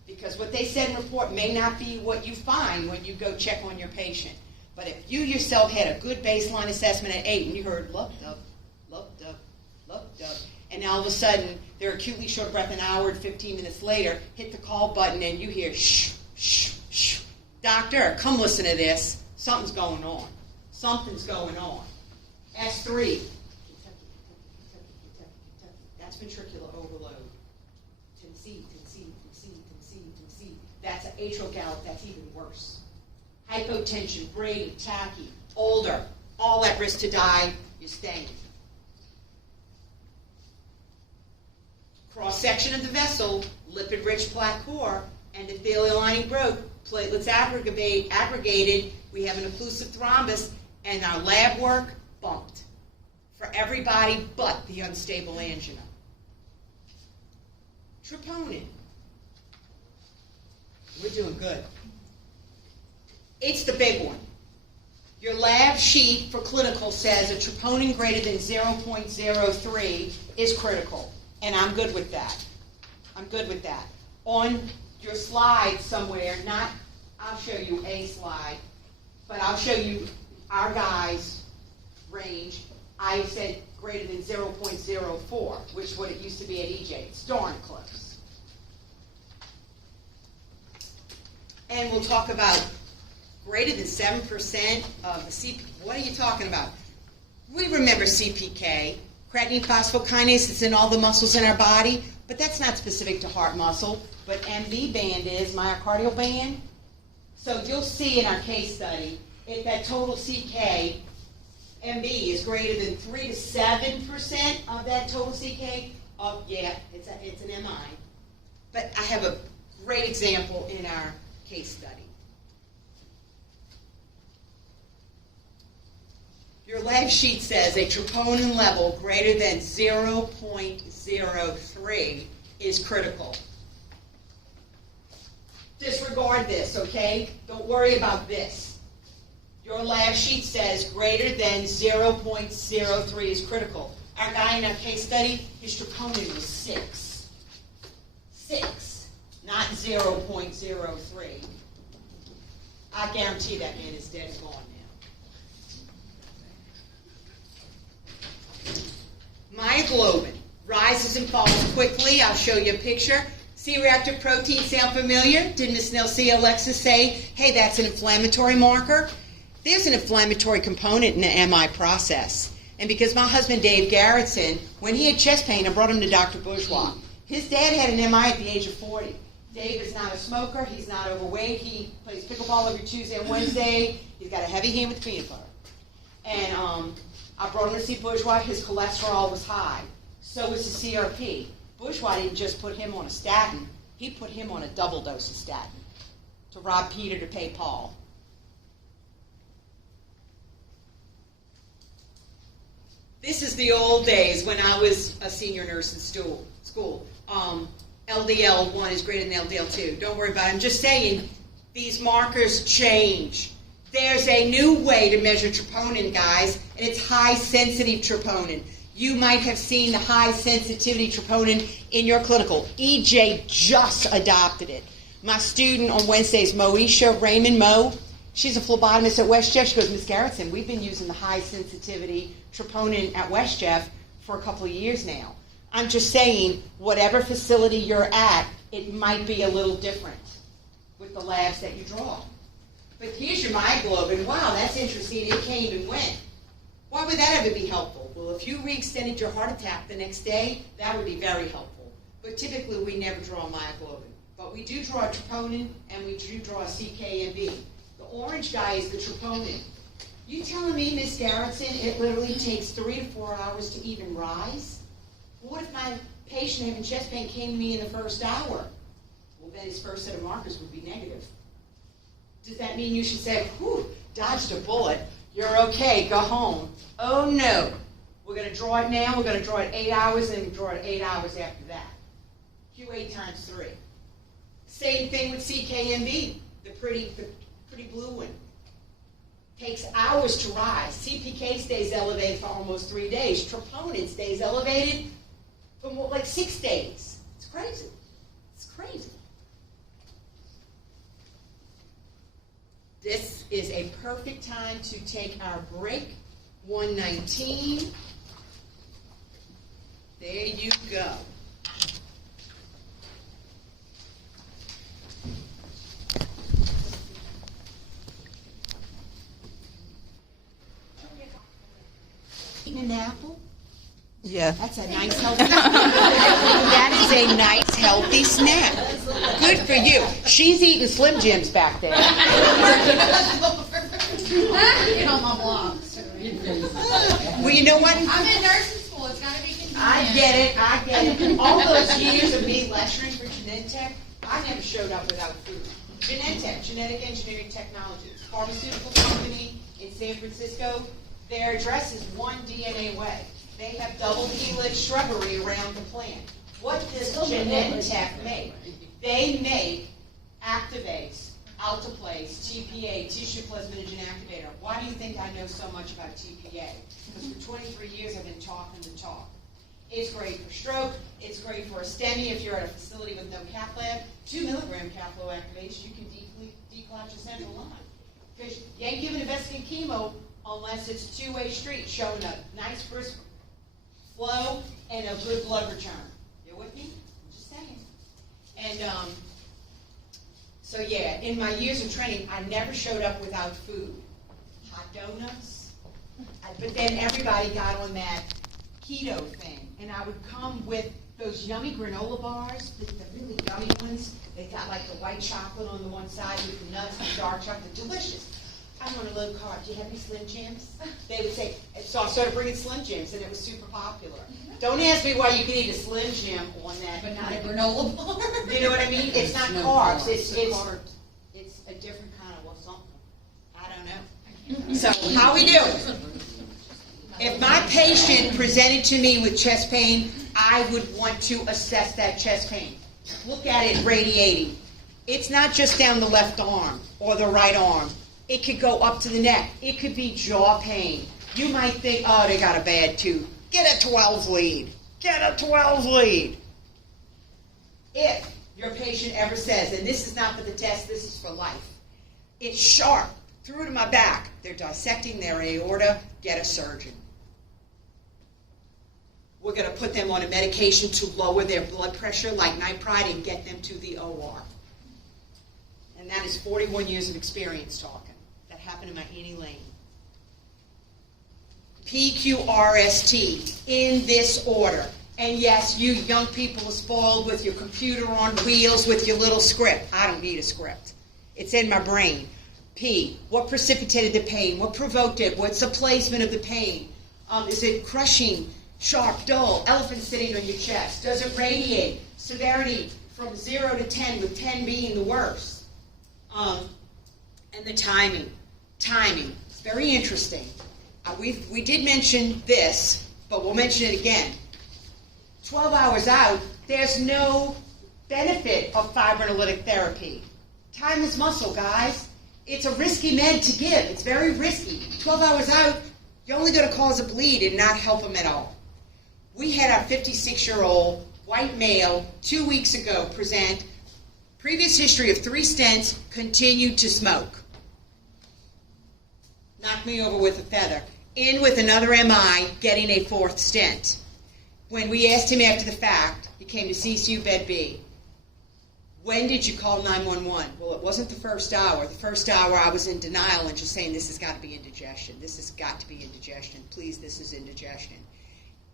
Because what they said in report may not be what you find when you go check on your patient. But if you yourself had a good baseline assessment at 8 and you heard looked up, and now all of a sudden they're acutely short of breath an hour and 15 minutes later, hit the call button and you hear shh, shh, shh. Doctor, come listen to this. Something's going on. Something's going on. S3. That's ventricular overload. Tennessee. That's an atrial gallop. That's even worse. Hypotension, Brady, tachy, older, all at risk to die. You're staying. Cross-section of the vessel, lipid-rich plaque core, endothelial lining broke, platelets aggregated, we have an occlusive thrombus, and our lab work bumped for everybody but the unstable angina. Troponin. We're doing good. It's the big one. Your lab sheet for clinical says a troponin greater than 0.03 is critical, and I'm good with that. I'm good with that. On your slide somewhere, I'll show you a slide, but I'll show you our guy's range. I said greater than 0.04, which is what it used to be at EJ. It's darn close. And we'll talk about greater than 7% of the CP. What are you talking about? We remember CPK, creatine phosphokinase. It's in all the muscles in our body, but that's not specific to heart muscle. But MB band is myocardial band. So you'll see in our case study, if that total CK MB is greater than 3 to 7% of that total CK, it's an MI. But I have a great example in our case study. Your lab sheet says a troponin level greater than 0.03 is critical. Disregard this, okay? Don't worry about this. Your lab sheet says greater than 0.03 is critical. Our guy in our case study, his troponin was 6. 6, not 0.03. I guarantee that man is dead and gone now. Myoglobin rises and falls quickly. I'll show you a picture. C-reactive protein sound familiar? Did Ms. Nelsie Alexis say, hey, that's an inflammatory marker? There's an inflammatory component in the MI process. And because my husband, Dave Garrettson, when he had chest pain, I brought him to Dr. Bourgeois. His dad had an MI at the age of 40. Dave is not a smoker. He's not overweight. He plays pickleball every Tuesday and Wednesday. He's got a heavy hand with peanut butter. And I brought him to see Bourgeois. His cholesterol was high. So was his CRP. Bourgeois didn't just put him on a statin. He put him on a double dose of statin to rob Peter to pay Paul. This is the old days when I was a senior nurse in school. LDL1 is greater than LDL2. Don't worry about it. I'm just saying these markers change. There's a new way to measure troponin, guys, and it's high-sensitive troponin. You might have seen the high-sensitivity troponin in your clinical. EJ just adopted it. My student on Wednesdays, Moesha Raymond Mo, she's a phlebotomist at West Jeff. She goes, Ms. Garrettson, we've been using the high-sensitivity troponin at West Jeff for a couple of years now. I'm just saying, whatever facility you're at, it might be a little different with the labs that you draw. But here's your myoglobin. Wow, that's interesting. It came and went. Why would that ever be helpful? Well, if you re-extended your heart attack the next day, that would be very helpful. But typically, we never draw myoglobin. But we do draw troponin, and we do draw CK&B. The orange guy is the troponin. You telling me, Ms. Garrettson, it literally takes 3 to 4 hours to even rise? Well, what if my patient having chest pain came to me in the first hour? Well, then his first set of markers would be negative. Does that mean you should say, whew, dodged a bullet, you're okay, go home? Oh, no. We're going to draw it now, we're going to draw it 8 hours, and we draw it 8 hours after that. Q8 times 3. Same thing with CK&B, the pretty blue one. Takes hours to rise. CPK stays elevated for almost 3 days. Troponin stays elevated for more like 6 days. It's crazy. It's crazy. This is a perfect time to take our break. 119. There you go. Eating an apple? Yeah. That's a nice healthy That is a nice healthy snack. Good for you. She's eating Slim Jims back there. Get on my block. Well, you know what? I'm in nursing school. It's got to be convenient. I get it. All those years of me lecturing for Genentech, I never showed up without food. Genentech, Genetic Engineering Technologies, pharmaceutical company in San Francisco. Their address is 1 DNA away. They have double helix shrubbery around the plant. What does Genentech make? They make activates, Alteplase, TPA, tissue plasminogen activator. Why do you think I know so much about TPA? Because for 23 years I've been talking the talk. It's great for stroke. It's great for a STEMI if you're at a facility with no cath lab. 2 milligram cath low activation, you can declot your central line. Because you ain't giving a vesicant chemo unless it's a two-way street, showing a nice brisk flow and a good blood return. You with me? I'm just saying. And so yeah, in my years of training, I never showed up without food. Hot donuts. But then everybody got on that keto thing, and I would come with those yummy granola bars, the really yummy ones. They got like the white chocolate on the one side with the nuts and the dark chocolate, delicious. I want a low carb. Do you have any Slim Jims? They would say, so I started bringing Slim Jims, and it was super popular. Don't ask me why you can eat a Slim Jim on that. But not a granola bar. You know what I mean? It's not carbs. It's a different kind of something. I don't know. So how we do? If my patient presented to me with chest pain, I would want to assess that chest pain. Look at it radiating. It's not just down the left arm or the right arm. It could go up to the neck. It could be jaw pain. You might think, oh, they got a bad tooth. Get a 12 lead. Get a 12 lead. If your patient ever says, and this is not for the test, this is for life, it's sharp, through to my back, they're dissecting their aorta, get a surgeon. We're going to put them on a medication to lower their blood pressure like nitrite and get them to the OR. And that is 41 years of experience talking. That happened in my Annie Lane. PQRST, in this order. And yes, you young people are spoiled with your computer on wheels with your little script. I don't need a script. It's in my brain. P, what precipitated the pain? What provoked it? What's the placement of the pain? Is it crushing, sharp, dull, elephant sitting on your chest? Does it radiate? Severity from 0 to 10, with 10 being the worst. And the timing. Timing. It's very interesting. We did mention this, but we'll mention it again. 12 hours out, there's no benefit of fibrinolytic therapy. Time is muscle, guys. It's a risky med to give. It's very risky. 12 hours out, you're only going to cause a bleed and not help them at all. We had our 56-year-old white male 2 weeks ago present, previous history of 3 stents, continued to smoke. Knocked me over with a feather. In with another MI, getting a 4th stent. When we asked him after the fact, he came to CCU Bed B. When did you call 911? Well, it wasn't the first hour. The first hour I was in denial and just saying, this has got to be indigestion. This has got to be indigestion. Please, this is indigestion.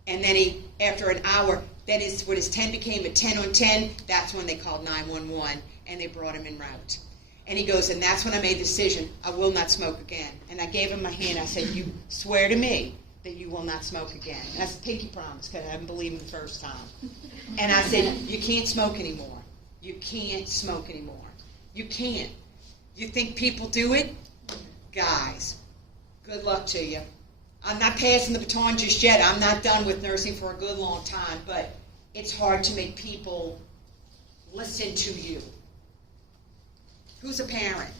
And then he, after an hour, then when his 10 became a 10 on 10, that's when they called 911 and they brought him en route. And he goes, and that's when I made the decision, I will not smoke again. And I gave him my hand. I said, you swear to me that you will not smoke again. And that's a pinky promise because I didn't believe him the first time. And I said, you can't smoke anymore. You can't smoke anymore. You can't. You think people do it? Guys, good luck to you. I'm not passing the baton just yet. I'm not done with nursing for a good long time, but it's hard to make people listen to you. Who's a parent?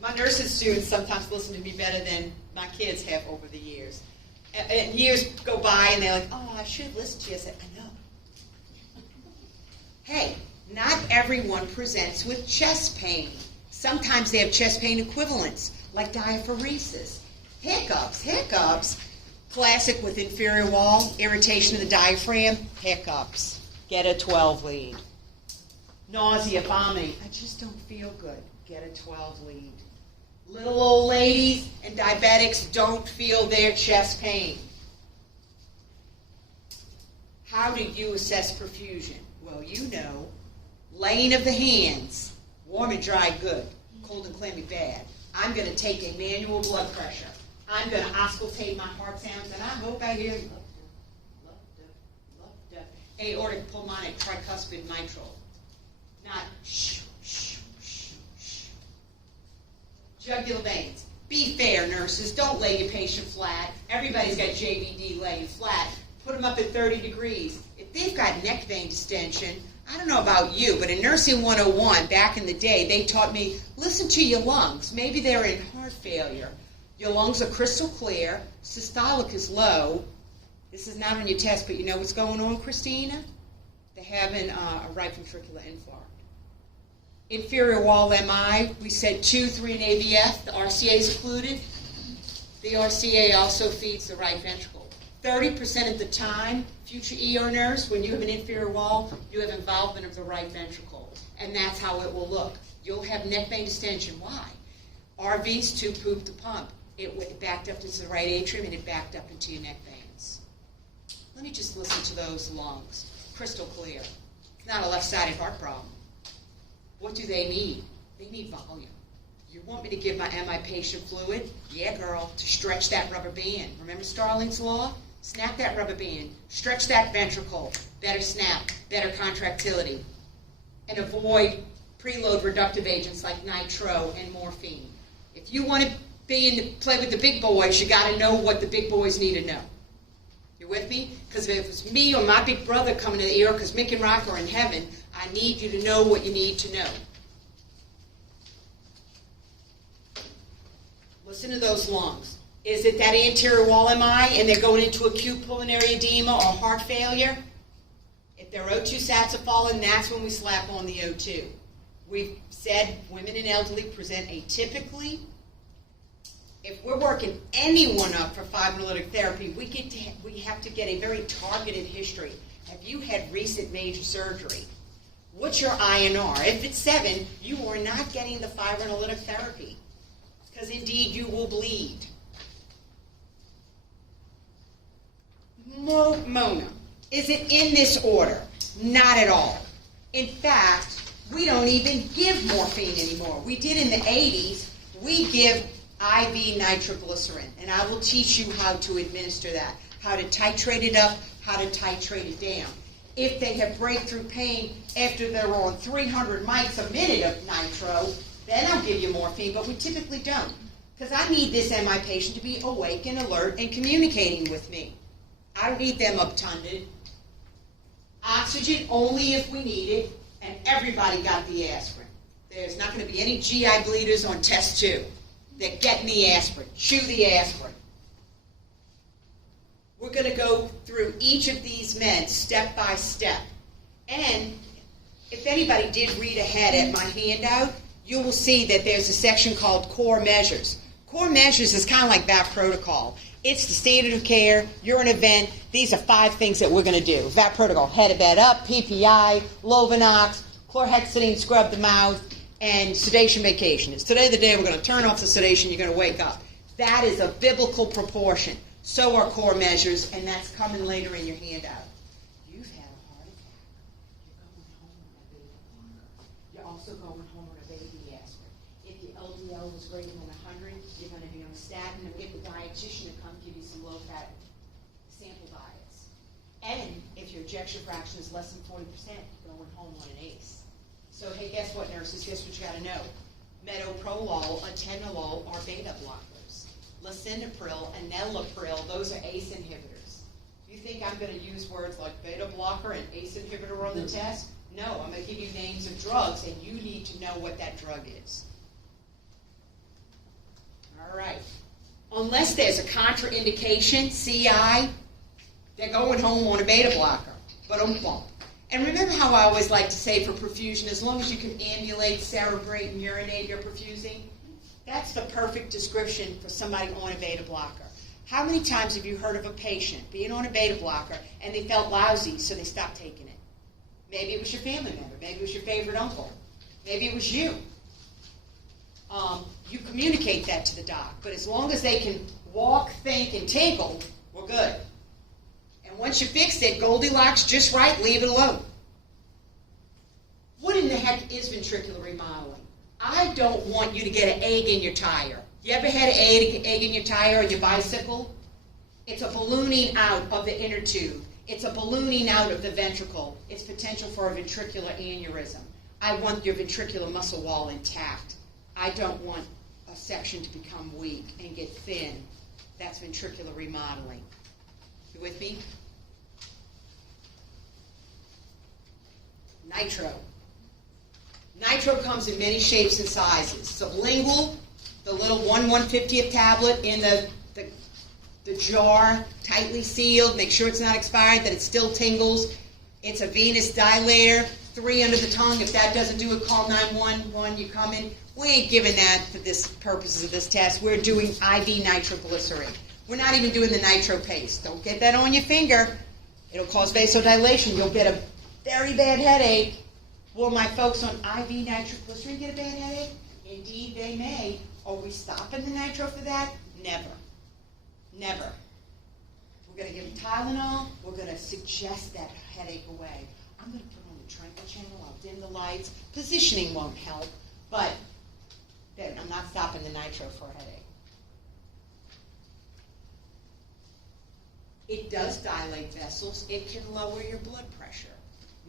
My nursing students sometimes listen to me better than my kids have over the years. And years go by and they're like, oh, I should listen to you. I said, I know. Hey, not everyone presents with chest pain. Sometimes they have chest pain equivalents, like diaphoresis. Hiccups. Classic with inferior wall, irritation of the diaphragm, hiccups. Get a 12 lead. Nausea, vomiting. I just don't feel good. Get a 12 lead. Little old ladies and diabetics don't feel their chest pain. How do you assess perfusion? Well, you know, laying of the hands, warm and dry, good. Cold and clammy, bad. I'm going to take a manual blood pressure. I'm going to auscultate my heart sounds, and I hope I hear aortic pulmonic tricuspid mitral. Not shh, shh, shh, shh. Jugular veins. Be fair, nurses. Don't lay your patient flat. Everybody's got JVD laying flat. Put them up at 30 degrees. If they've got neck vein distension, I don't know about you, but in Nursing 101, back in the day, they taught me, listen to your lungs. Maybe they're in heart failure. Your lungs are crystal clear. Systolic is low. This is not on your test, but you know what's going on, Christina? They're having a right ventricular infarct. Inferior wall MI, we said 2, 3 in AVF. The RCA is included. The RCA also feeds the right ventricle. 30% of the time, future ER nurse, when you have an inferior wall, you have involvement of the right ventricle. And that's how it will look. You'll have neck vein distension. Why? RVs, tube poop to pump. It backed up into the right atrium and it backed up into your neck veins. Let me just listen to those lungs. Crystal clear. It's not a left-sided heart problem. What do they need? They need volume. You want me to give my patient fluid? Yeah, girl, to stretch that rubber band. Remember Starling's law? Snap that rubber band. Stretch that ventricle. Better snap. Better contractility. And avoid preload reductive agents like nitro and morphine. If you want to play with the big boys, you got to know what the big boys need to know. You with me? Because if it's me or my big brother coming to the ER, because Mick and Rock are in heaven, I need you to know what you need to know. Listen to those lungs. Is it that anterior wall MI and they're going into acute pulmonary edema or heart failure? If their O2 sats are falling, that's when we slap on the O2. We've said women and elderly present atypically. If we're working anyone up for fibrinolytic therapy, we have to get a very targeted history. Have you had recent major surgery? What's your INR? If it's 7, you are not getting the fibrinolytic therapy because indeed you will bleed. Mona, is it in this order? Not at all. In fact, we don't even give morphine anymore. We did in the 80s. We give IV nitroglycerin, and I will teach you how to administer that, how to titrate it up, how to titrate it down. If they have breakthrough pain after they're on 300 mics a minute of nitro, then I'll give you morphine, but we typically don't, because I need this MI patient to be awake and alert and communicating with me. I don't need them obtunded. Oxygen only if we need it, and everybody got the aspirin. There's not going to be any GI bleeders on test 2. They're getting the aspirin. Chew the aspirin. We're going to go through each of these meds step by step. And if anybody did read ahead at my handout, you will see that there's a section called Core Measures. Core Measures is kind of like VAP protocol. It's the standard of care. You're an event. These are 5 things that we're going to do. VAP protocol, head to bed up, PPI, Lovenox, chlorhexidine, scrub the mouth, and sedation vacation. It's today the day we're going to turn off the sedation, you're going to wake up. That is a biblical proportion. So are core measures, and that's coming later in your handout. You've had a heart attack. You're going home on a beta blocker. You're also going home on a baby aspirin. If your LDL was greater than 100, you're going to be on a statin and get the dietitian to come give you some low-fat sample diets. And if your ejection fraction is less than 40%, you're going home on an ACE. So, hey, guess what, nurses? Guess what you got to know? Metoprolol, atenolol are beta blockers. Lisinopril and enalapril, those are ACE inhibitors. You think I'm going to use words like beta blocker and ACE inhibitor on the test? No, I'm going to give you names of drugs, and you need to know what that drug is. All right. Unless there's a contraindication, CI, they're going home on a beta blocker. But And remember how I always like to say for perfusion, as long as you can ambulate, cerebrate, and urinate your perfusing, that's the perfect description for somebody on a beta blocker. How many times have you heard of a patient being on a beta blocker and they felt lousy, so they stopped taking it? Maybe it was your family member. Maybe it was your favorite uncle. Maybe it was you. You communicate that to the doc, but as long as they can walk, think, and tinkle, we're good. And once you fix it, Goldilocks just right, leave it alone. What in the heck is ventricular remodeling? I don't want you to get an egg in your tire. You ever had an egg in your tire on your bicycle? It's a ballooning out of the inner tube. It's a ballooning out of the ventricle. It's potential for a ventricular aneurysm. I want your ventricular muscle wall intact. I don't want a section to become weak and get thin. That's ventricular remodeling. You with me? Nitro. Nitro comes in many shapes and sizes. Sublingual, the little 1/150th tablet in the jar, tightly sealed. Make sure it's not expired, that it still tingles. It's a venous dilator, 3 under the tongue. If that doesn't do it, call 911. You come in. We ain't giving that for this purposes of this test. We're doing IV nitroglycerin. We're not even doing the nitro paste. Don't get that on your finger. It'll cause vasodilation. You'll get a very bad headache. Will my folks on IV nitroglycerin get a bad headache? Indeed, they may. Are we stopping the nitro for that? Never. Never. We're going to give them Tylenol. We're going to suggest that headache away. I'm going to put on the tranquil channel. I'll dim the lights. Positioning won't help, but then I'm not stopping the nitro for a headache. It does dilate vessels. It can lower your blood pressure.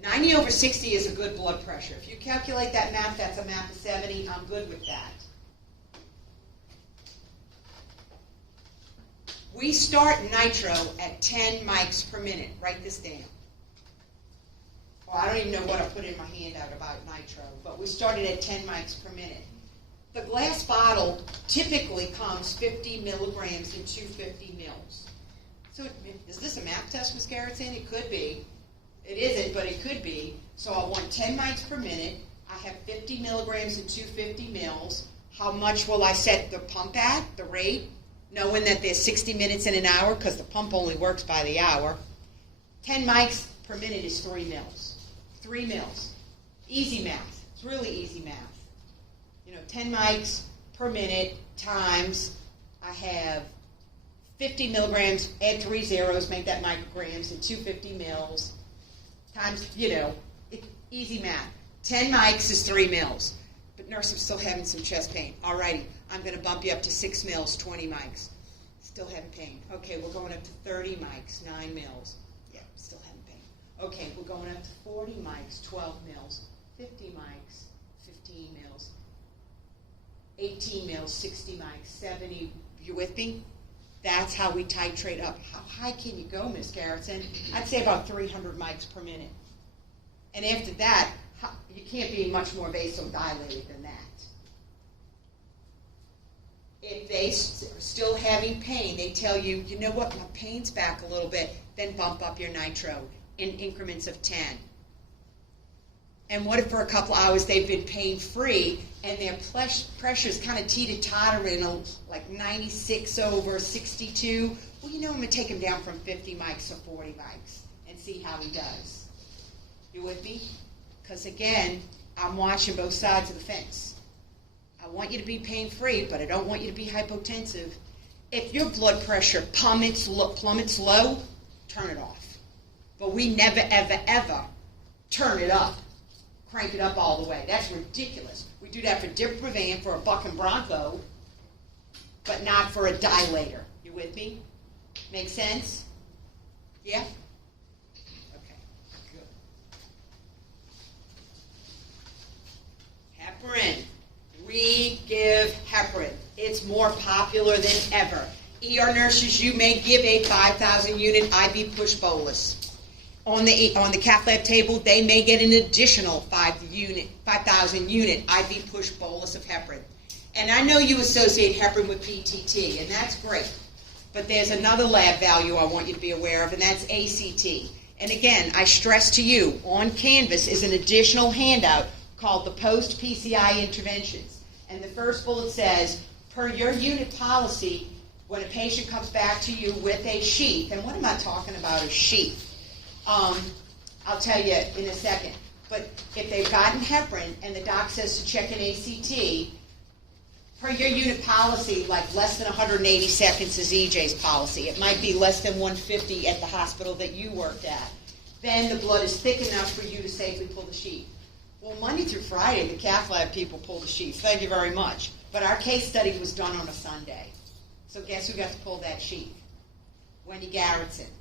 90/60 is a good blood pressure. If you calculate that math, that's a math of 70. I'm good with that. We start nitro at 10 mics per minute. Write this down. Well, I don't even know what I put in my handout about nitro, but we started at 10 mics per minute. The glass bottle typically comes 50 milligrams in 250 mils. So is this a math test, Ms. Garrettson? It could be. It isn't, but it could be. So I want 10 mics per minute. I have 50 milligrams in 250 mils. How much will I set the pump at, the rate, knowing that there's 60 minutes in an hour because the pump only works by the hour? 10 mics per minute is 3 mils. 3 mils. Easy math. It's really easy math. 10 mics per minute times, I have 50 milligrams, add 3 zeros, make that micrograms, and 250 mils, times, easy math. 10 mics is 3 mils. But nurse, I'm still having some chest pain. Alrighty, I'm going to bump you up to 6 mils, 20 mics. Still having pain. Okay, we're going up to 30 mics, 9 mils. Yeah, still having pain. Okay, we're going up to 40 mics, 12 mils, 50 mics, 15 mils, 18 mils, 60 mics, 70. You with me? That's how we titrate up. How high can you go, Miss Garrettson? I'd say about 300 mics per minute. And after that, you can't be much more vasodilated than that. If they are still having pain, they tell you, you know what, my pain's back a little bit, then bump up your nitro in increments of 10. And what if for a couple hours they've been pain-free and their pressure's kind of teeter-tottering, like 96/62? Well, I'm going to take him down from 50 mics to 40 mics and see how he does. You with me? Because, again, I'm watching both sides of the fence. I want you to be pain-free, but I don't want you to be hypotensive. If your blood pressure plummets low, turn it off. But we never, ever, ever turn it up. Crank it up all the way. That's ridiculous. We do that for Diprivan, for a buck and bronco, but not for a dilator. You with me? Make sense? Yeah? Okay, good. Heparin. Re-give heparin. It's more popular than ever. ER nurses, you may give a 5,000 unit IV push bolus. On the cath lab table, they may get an additional 5,000 unit IV push bolus of heparin. And I know you associate heparin with PTT, and that's great. But there's another lab value I want you to be aware of, and that's ACT. And again, I stress to you, on Canvas is an additional handout called the Post-PCI Interventions. And the first bullet says, per your unit policy, when a patient comes back to you with a sheath, and what am I talking about, a sheath? I'll tell you in a second. But if they've gotten heparin and the doc says to check an ACT, per your unit policy, like less than 180 seconds is EJ's policy. It might be less than 150 at the hospital that you worked at. Then the blood is thick enough for you to safely pull the sheath. Well, Monday through Friday, the cath lab people pull the sheath. Thank you very much. But our case study was done on a Sunday. So guess who got to pull that sheath? Wendy Garrettson.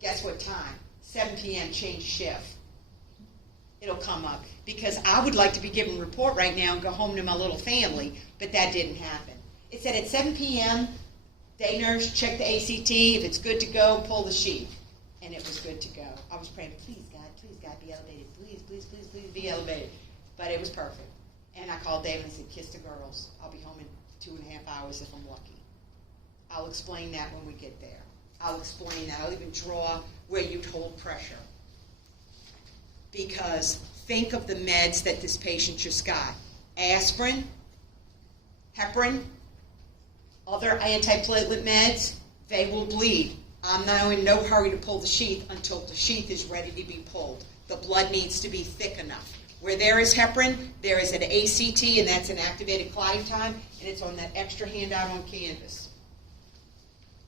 Guess what time? 7 p.m. change shift. It'll come up. Because I would like to be given a report right now and go home to my little family, but that didn't happen. It said at 7 p.m., day nurse, check the ACT. If it's good to go, pull the sheath. And it was good to go. I was praying, please, God, please, God, be elevated. Please, please, please, please be elevated. But it was perfect. And I called David and I said, kiss the girls. I'll be home in 2.5 hours if I'm lucky. I'll explain that when we get there. I'll explain that. I'll even draw where you'd hold pressure. Because think of the meds that this patient just got. Aspirin, heparin, other antiplatelet meds, they will bleed. I'm now in no hurry to pull the sheath until the sheath is ready to be pulled. The blood needs to be thick enough. Where there is heparin, there is an ACT, and that's an activated clotting time, and it's on that extra handout on canvas.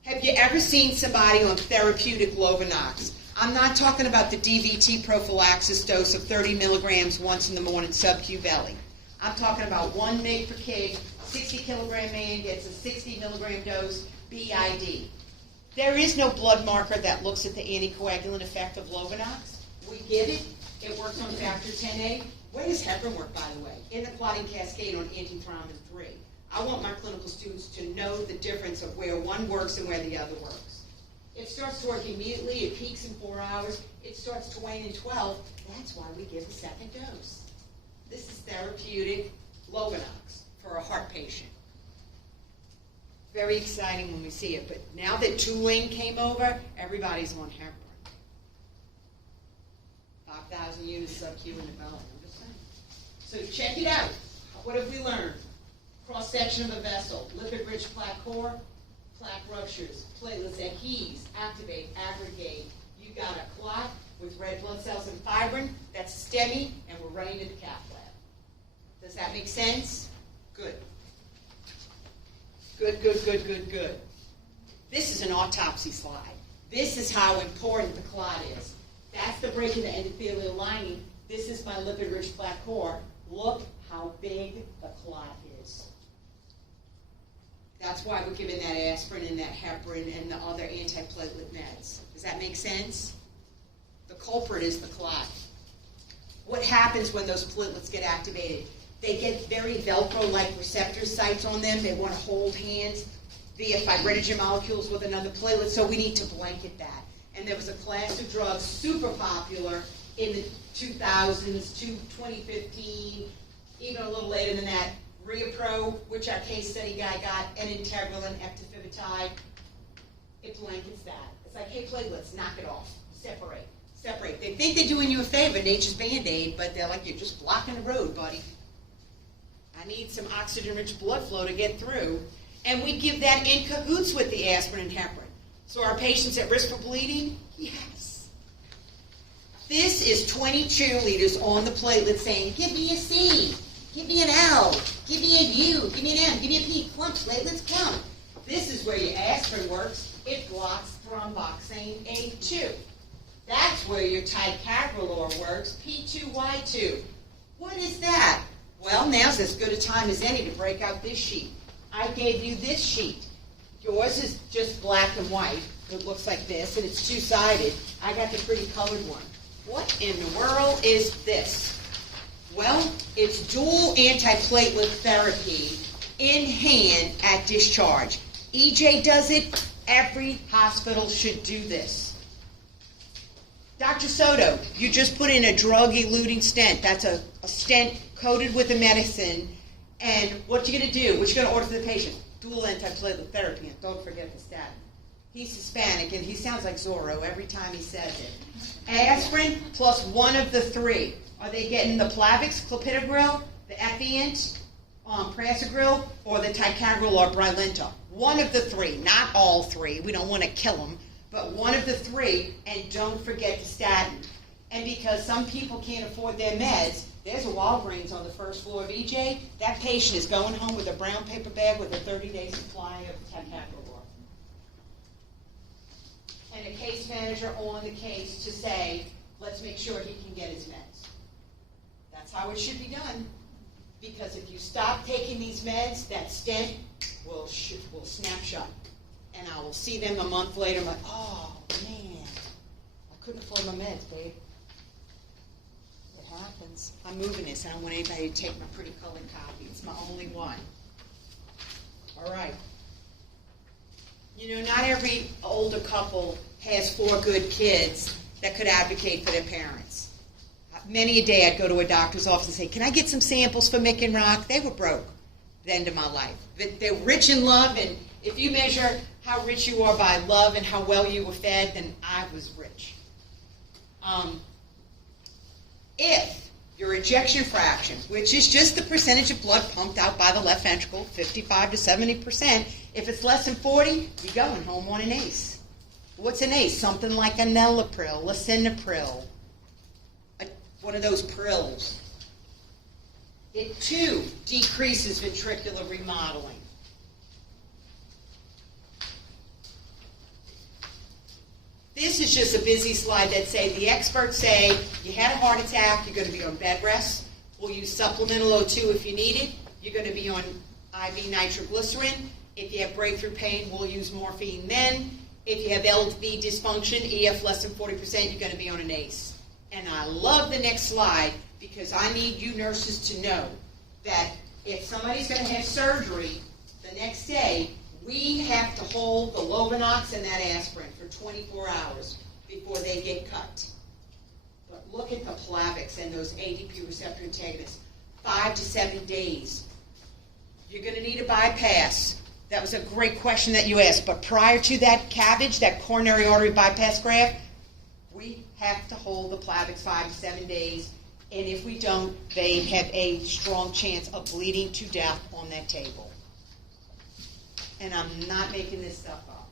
Have you ever seen somebody on therapeutic Lovenox? I'm not talking about the DVT prophylaxis dose of 30 milligrams once in the morning, sub-Q belly. I'm talking about 1 mg per kg, 60-kilogram man gets a 60 milligram dose, BID. There is no blood marker that looks at the anticoagulant effect of Lovenox. We get it. It works on factor 10A. Where does heparin work, by the way? In the clotting cascade on antithrombin 3. I want my clinical students to know the difference of where one works and where the other works. It starts to work immediately. It peaks in 4 hours. It starts to wane in 12. That's why we give a second dose. This is therapeutic Lovenox for a heart patient. Very exciting when we see it. But now that Tulane came over, everybody's on heparin. 5,000 units sub-Q in development. I'm just saying. So check it out. What have we learned? Cross-section of a vessel, lipid-rich plaque core, plaque ruptures, platelets adheses, activate, aggregate. You got a clot with red blood cells and fibrin. That's STEMI, and we're running to the cath lab. Does that make sense? Good. Good, good, good, good, good. This is an autopsy slide. This is how important the clot is. That's the break in the endothelial lining. This is my lipid-rich plaque core. Look how big the clot is. That's why we're giving that aspirin and that heparin and the other antiplatelet meds. Does that make sense? The culprit is the clot. What happens when those platelets get activated? They get very Velcro-like receptor sites on them. They want to hold hands via fibrinogen molecules with another platelet, so we need to blanket that. And there was a class of drugs super popular in the 2000s to 2015, even a little later than that. ReaPro, which our case study guy got, and Integral and eptifibatide. It blankets that. It's like, hey, platelets, knock it off. Separate. Separate. They think they're doing you a favor, nature's Band-Aid, but they're like, you're just blocking the road, buddy. I need some oxygen-rich blood flow to get through. And we give that in cahoots with the aspirin and heparin. So are patients at risk for bleeding? Yes. This is 20 cheerleaders on the platelet saying, give me a C, give me an L, give me a U, give me an M, give me a P, clump, platelets count. This is where your aspirin works. It blocks thromboxane A2. That's where your ticagrelor works, P2Y2. What is that? Well, now's as good a time as any to break out this sheet. I gave you this sheet. Yours is just black and white. It looks like this, and it's two-sided. I got the pretty colored one. What in the world is this? Well, it's dual antiplatelet therapy in hand at discharge. EJ does it. Every hospital should do this. Dr. Soto, you just put in a drug-eluting stent. That's a stent coated with a medicine. And what you going to do? What you going to order for the patient? Dual antiplatelet therapy, and don't forget the statin. He's Hispanic, and he sounds like Zorro every time he says it. Aspirin plus one of the three. Are they getting the Plavix, clopidogrel, the Effient, prasugrel, or the ticagrelor, Brilinta? One of the three, not all three. We don't want to kill them, but one of the three, and don't forget the statin. And because some people can't afford their meds, there's a Walgreens on the first floor of EJ. That patient is going home with a brown paper bag with a 30-day supply of ticagrelor. And a case manager on the case to say, let's make sure he can get his meds. That's how it should be done. Because if you stop taking these meds, that stent will snap shut. And I will see them a month later, I'm like, oh, man, I couldn't afford my meds, babe. Happens. I'm moving this. I don't want anybody to take my pretty colored copy. It's my only one. All right. You know, not every older couple has 4 good kids that could advocate for their parents. many a day I'd go to a doctor's office and say, can I get some samples for Mick and Rock? They were broke the end of my life. They're rich in love, and if you measure how rich you are by love and how well you were fed, then I was rich. If your ejection fraction, which is just the percentage of blood pumped out by the left ventricle, 55 to 70%, if it's less than 40, you're going home on an ACE. What's an ACE? Something like a Nelapril, Lisinopril, one of those prills. It too decreases ventricular remodeling. This is just a busy slide that say the experts say you had a heart attack, you're going to be on bed rest. We'll use supplemental O2 if you need it. You're going to be on IV nitroglycerin. If you have breakthrough pain, we'll use morphine then. If you have LV dysfunction, EF less than 40%, you're going to be on an ACE. And I love the next slide because I need you nurses to know that if somebody's going to have surgery the next day, we have to hold the Lovenox and that aspirin for 24 hours before they get cut. But look at the Plavix and those ADP receptor antagonists. 5 to 7 days. You're going to need a bypass. That was a great question that you asked. But prior to that CABG, that coronary artery bypass graft, we have to hold the Plavix 5 to 7 days. And if we don't, they have a strong chance of bleeding to death on that table. And I'm not making this stuff up.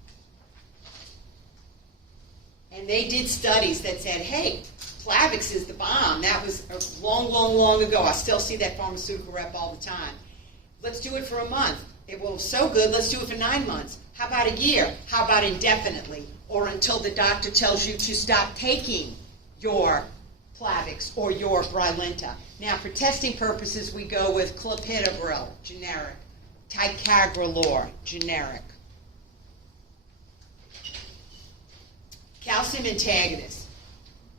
And they did studies that said, hey, Plavix is the bomb. That was long, long, long ago. I still see that pharmaceutical rep all the time. Let's do it for a month. It was so good, let's do it for 9 months. How about a year? How about indefinitely? Or until the doctor tells you to stop taking your Plavix or your Brilinta. Now, for testing purposes, we go with clopidogrel, generic. Ticagrelor, generic. Calcium antagonist.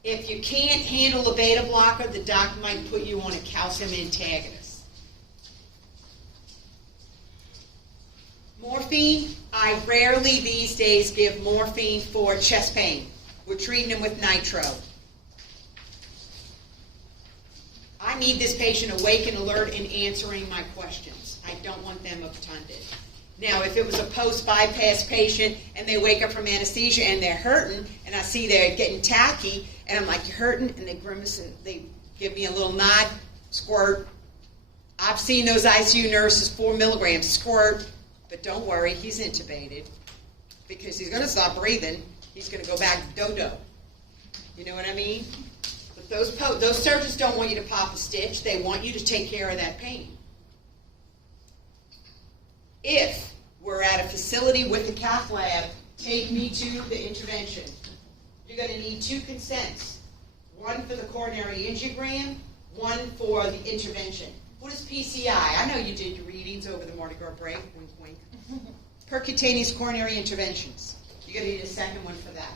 If you can't handle a beta blocker, the doc might put you on a calcium antagonist. Morphine, I rarely these days give morphine for chest pain. We're treating them with nitro. I need this patient awake and alert and answering my questions. I don't want them obtunded. Now, if it was a post-bypass patient and they wake up from anesthesia and they're hurting, and I see they're getting tacky, and I'm like, you're hurting? And they grimace and they give me a little nod, squirt. I've seen those ICU nurses, 4 milligrams, squirt. But don't worry, he's intubated because he's going to stop breathing. He's going to go back dodo. You know what I mean? But those surgeons don't want you to pop a stitch. They want you to take care of that pain. If we're at a facility with a cath lab, take me to the intervention. You're going to need 2 consents. One for the coronary angiogram, one for the intervention. What is PCI? I know you did your readings over the Mardi Gras break. Wink, wink. Percutaneous coronary interventions. You're going to need a second one for that.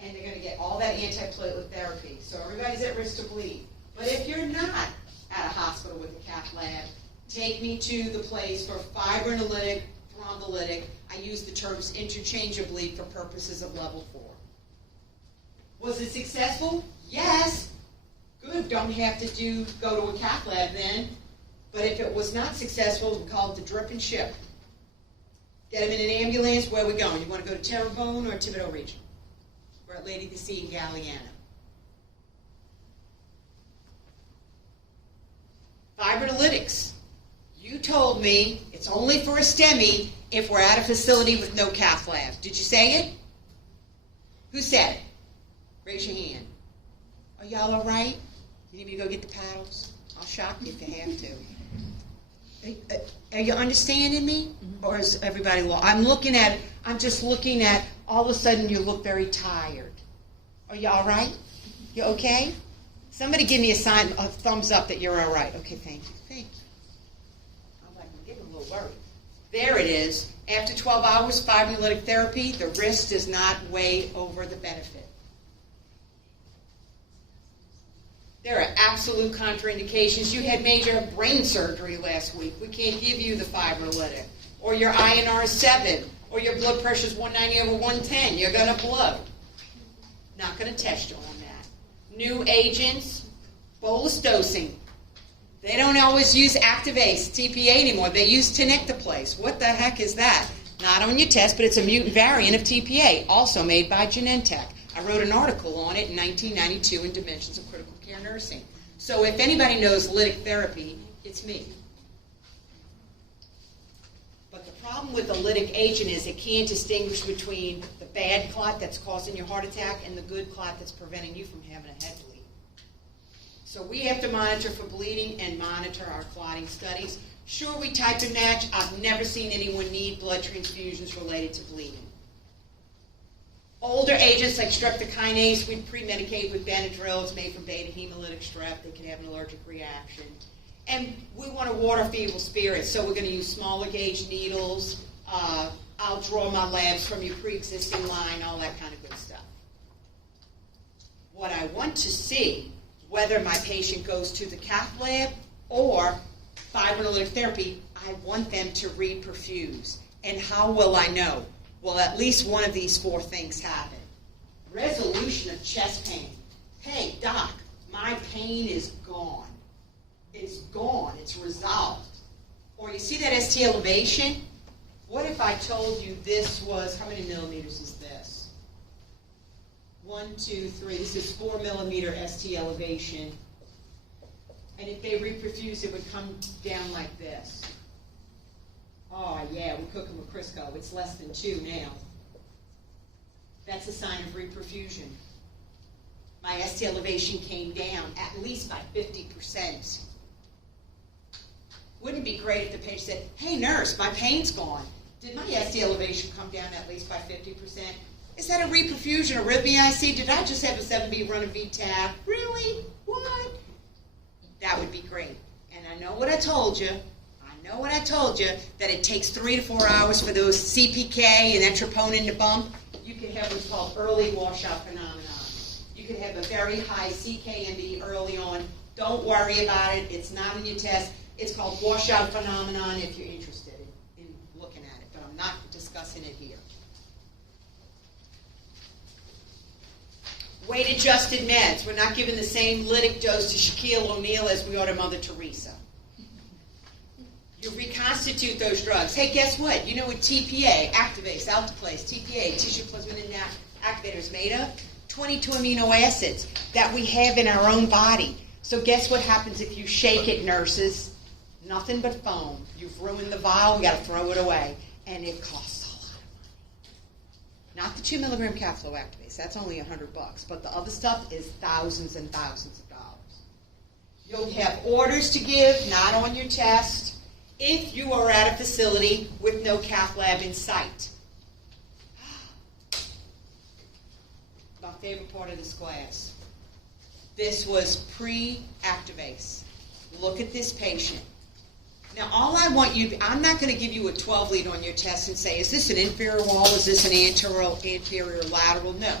And they're going to get all that antiplatelet therapy. So everybody's at risk to bleed. But if you're not at a hospital with a cath lab, take me to the place for fibrinolytic, thrombolytic. I use the terms interchangeably for purposes of level 4. Was it successful? Yes. Good. Don't have to go to a cath lab then. But if it was not successful, we call it the drip and ship. Get them in an ambulance. Where are we going? You want to go to Terrebonne or Thibodeau region? We're at Lady the Sea in Galliano. Fibrinolytics. You told me it's only for a STEMI if we're at a facility with no cath lab. Did you say it? Who said it? Raise your hand. Are y'all all right? You need me to go get the paddles? I'll shock you if you have to. Are you understanding me? Or is everybody lost? I'm just looking at, all of a sudden you look very tired. Are you all right? You okay? Somebody give me a sign, a thumbs up that you're all right. Okay, thank you. Thank you. I'm like, I'm getting a little worried. There it is. After 12 hours fibrinolytic therapy, the risk does not weigh over the benefit. There are absolute contraindications. You had major brain surgery last week. We can't give you the fibrinolytic. Or your INR is 7. Or your blood pressure is 190 over 110. You're going to blow. Not going to test you on that. New agents, bolus dosing. They don't always use Activase, TPA anymore. They use tenecteplase. What the heck is that? Not on your test, but it's a mutant variant of TPA, also made by Genentech. I wrote an article on it in 1992 in Dimensions of Critical Care Nursing. So if anybody knows lytic therapy, it's me. But the problem with the lytic agent is it can't distinguish between the bad clot that's causing your heart attack and the good clot that's preventing you from having a head bleed. So we have to monitor for bleeding and monitor our clotting studies. Sure, we type and match. I've never seen anyone need blood transfusions related to bleeding. Older agents like streptokinase, we pre-medicate with Benadryl. It's made from beta hemolytic strep. They can have an allergic reaction. And we want to water feeble spirits, so we're going to use smaller gauge needles. I'll draw my labs from your pre-existing line, all that kind of good stuff. What I want to see, whether my patient goes to the cath lab or fibrinolytic therapy, I want them to reperfuse. And how will I know? Well, at least one of these four things happen. Resolution of chest pain. Hey, doc, my pain is gone. It's gone. It's resolved. Or you see that ST elevation? What if I told you this was, how many millimeters is this? 1, 2, 3. This is 4 millimeter ST elevation. And if they reperfuse, it would come down like this. Oh, yeah, we cook them with Crisco. It's less than 2 now. That's a sign of reperfusion. My ST elevation came down at least by 50%. Wouldn't it be great if the patient said, hey, nurse, my pain's gone. Did my ST elevation come down at least by 50%? Is that a reperfusion, arrhythmia I see? Did I just have a 7B run of VTAP? Really? What? That would be great. And I know what I told you. That it takes 3 to 4 hours for those CPK and that troponin to bump. You could have what's called early washout phenomenon. You could have a very high CKMB early on. Don't worry about it. It's not in your test. It's called washout phenomenon if you're interested in looking at it. But I'm not discussing it here. Weight-adjusted meds. We're not giving the same lytic dose to Shaquille O'Neal as we are to Mother Teresa. You reconstitute those drugs. Hey, guess what? You know what TPA, Activase, Alteplase, TPA, tissue plasmid activator is made of? 22 amino acids that we have in our own body. So guess what happens if you shake it, nurses? Nothing but foam. You've ruined the vial. We got to throw it away. And it costs a lot of money. Not the 2 milligram Caflo Activase. That's only $100. But the other stuff is thousands and thousands of dollars. You'll have orders to give, not on your test, if you are at a facility with no cath lab in sight. My favorite part of this class. This was pre-Activase. Look at this patient. Now, all I want you, I'm not going to give you a 12 lead on your test and say, is this an inferior wall, is this an anterior lateral? No.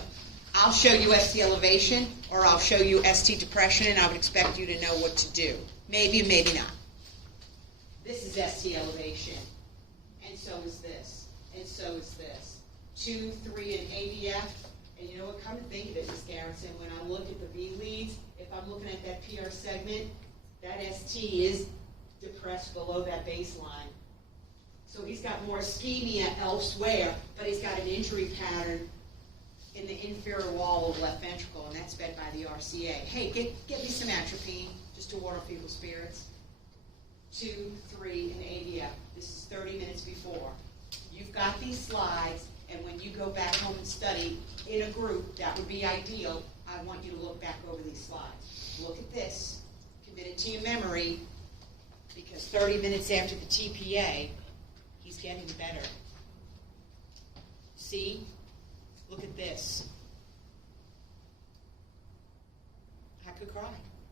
I'll show you ST elevation, or I'll show you ST depression, and I would expect you to know what to do. Maybe, maybe not. This is ST elevation, and so is this, and so is this. 2, 3, and AVF, and you know what, come to think of it, Ms. Garrison, when I look at the V leads, if I'm looking at that PR segment, that ST is depressed below that baseline. So he's got more ischemia elsewhere, but he's got an injury pattern in the inferior wall of the left ventricle, and that's fed by the RCA. Hey, get me some atropine, just to water feeble spirits. 2, 3, and AVF. This is 30 minutes before. You've got these slides, and when you go back home and study in a group, that would be ideal. I want you to look back over these slides. Look at this. Commit it to your memory, because 30 minutes after the TPA, he's getting better. See? Look at this. I could cry.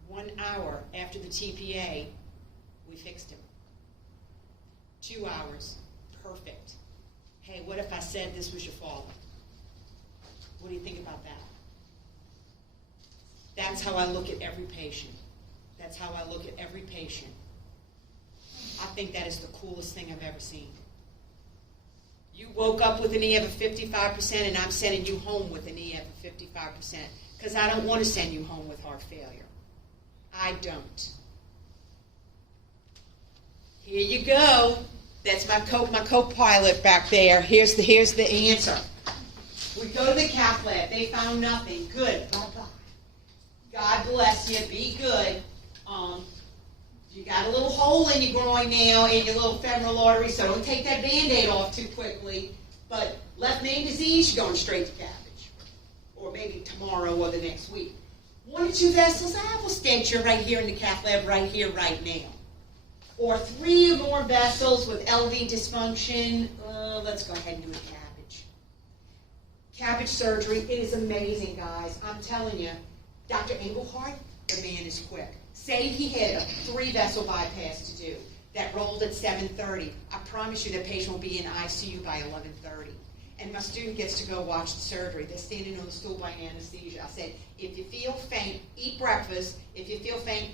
1 hour after the TPA, we fixed him. 2 hours, perfect. Hey, what if I said this was your father? What do you think about that? That's how I look at every patient. That's how I look at every patient. I think that is the coolest thing I've ever seen. You woke up with an EF of 55%, and I'm sending you home with an EF of 55%. because I don't want to send you home with heart failure. I don't. Here you go. That's my co-pilot back there. Here's the answer. We go to the cath lab. They found nothing. Good. Bye-bye. God bless you. Be good. You got a little hole in your groin now, in your little femoral artery, so don't take that Band-Aid off too quickly. But left main disease, you're going straight to cabbage. Or maybe tomorrow or the next week. 1 or 2 vessels, I will stent you right here in the cath lab, right here, right now. Or 3 or more vessels with LV dysfunction, let's go ahead and do a cabbage. Cabbage surgery, it is amazing, guys. I'm telling you, Dr. Engelhardt, the man is quick. Say he had a 3-vessel bypass to do that rolled at 7:30. I promise you that patient will be in ICU by 11:30. And my student gets to go watch the surgery. They're standing on the stool by anesthesia. I said, if you feel faint, eat breakfast. If you feel faint,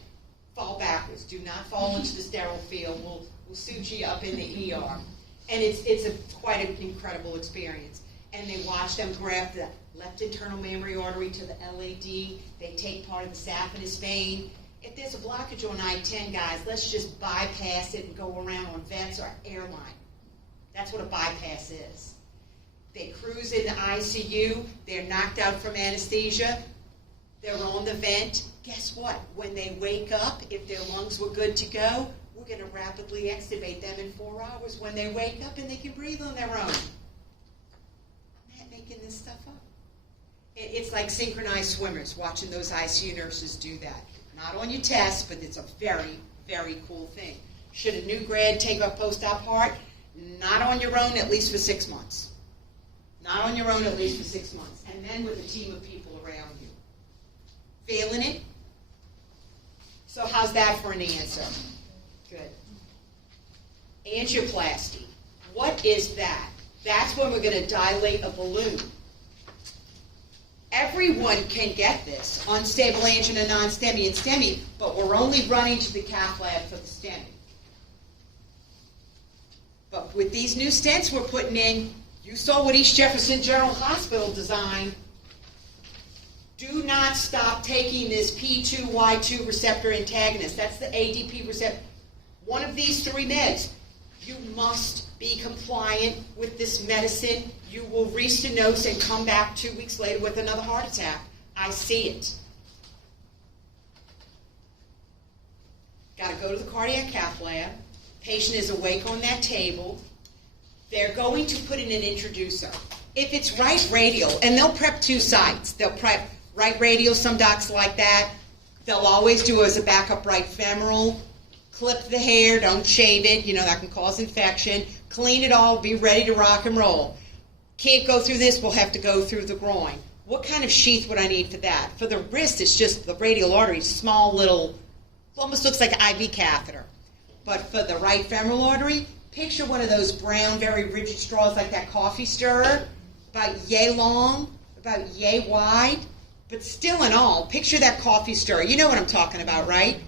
fall backwards. Do not fall into the sterile field. We'll suit you up in the ER. And it's quite an incredible experience. And they watch them grab the left internal mammary artery to the LAD. They take part of the saphenous vein. If there's a blockage on I-10, guys, let's just bypass it and go around on vents or airline. That's what a bypass is. They cruise in the ICU. They're knocked out from anesthesia. They're on the vent. Guess what? When they wake up, if their lungs were good to go, we're going to rapidly extubate them in 4 hours when they wake up and they can breathe on their own. I'm not making this stuff up. It's like synchronized swimmers, watching those ICU nurses do that. Not on your test, but it's a very, very cool thing. Should a new grad take a post-op heart? Not on your own, at least for 6 months. Not on your own, at least for 6 months. And then with a team of people around you. Feeling it? So how's that for an answer? Good. Angioplasty. What is that? That's when we're going to dilate a balloon. Everyone can get this, unstable angina, non-STEMI, and STEMI, but we're only running to the cath lab for the STEMI. But with these new stents we're putting in, you saw what East Jefferson General Hospital designed. Do not stop taking this P2Y2 receptor antagonist. That's the ADP receptor. One of these 3 meds. You must be compliant with this medicine. You will restenosis and come back 2 weeks later with another heart attack. I see it. Got to go to the cardiac cath lab. Patient is awake on that table. They're going to put in an introducer. If it's right radial, and they'll prep 2 sites. They'll prep right radial, some docs like that. They'll always do as a backup right femoral. Clip the hair, don't shave it, that can cause infection. Clean it all, be ready to rock and roll. Can't go through this, we'll have to go through the groin. What kind of sheath would I need for that? For the wrist, it's just the radial artery, small little, almost looks like an IV catheter. But for the right femoral artery, picture one of those brown, very rigid straws like that coffee stirrer, about yay long, about yay wide, but still in all, picture that coffee stirrer. You know what I'm talking about, right?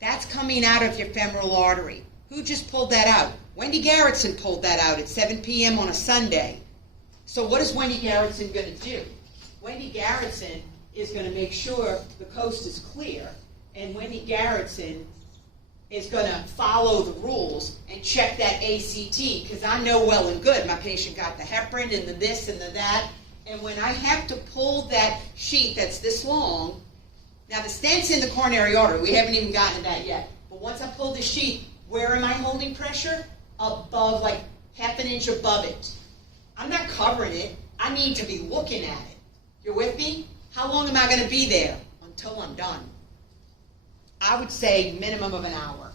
That's coming out of your femoral artery. Who just pulled that out? Wendy Garrettson pulled that out at 7 p.m. on a Sunday. So what is Wendy Garrettson going to do? Wendy Garrettson is going to make sure the coast is clear, and Wendy Garrettson is going to follow the rules and check that ACT, because I know well and good my patient got the heparin and the this and the that, and when I have to pull that sheet that's this long, now the stent's in the coronary artery, we haven't even gotten to that yet, but once I pull the sheet, where am I holding pressure? Above, like half an inch above it. I'm not covering it, I need to be looking at it. You're with me? How long am I going to be there? Until I'm done. I would say minimum of an hour.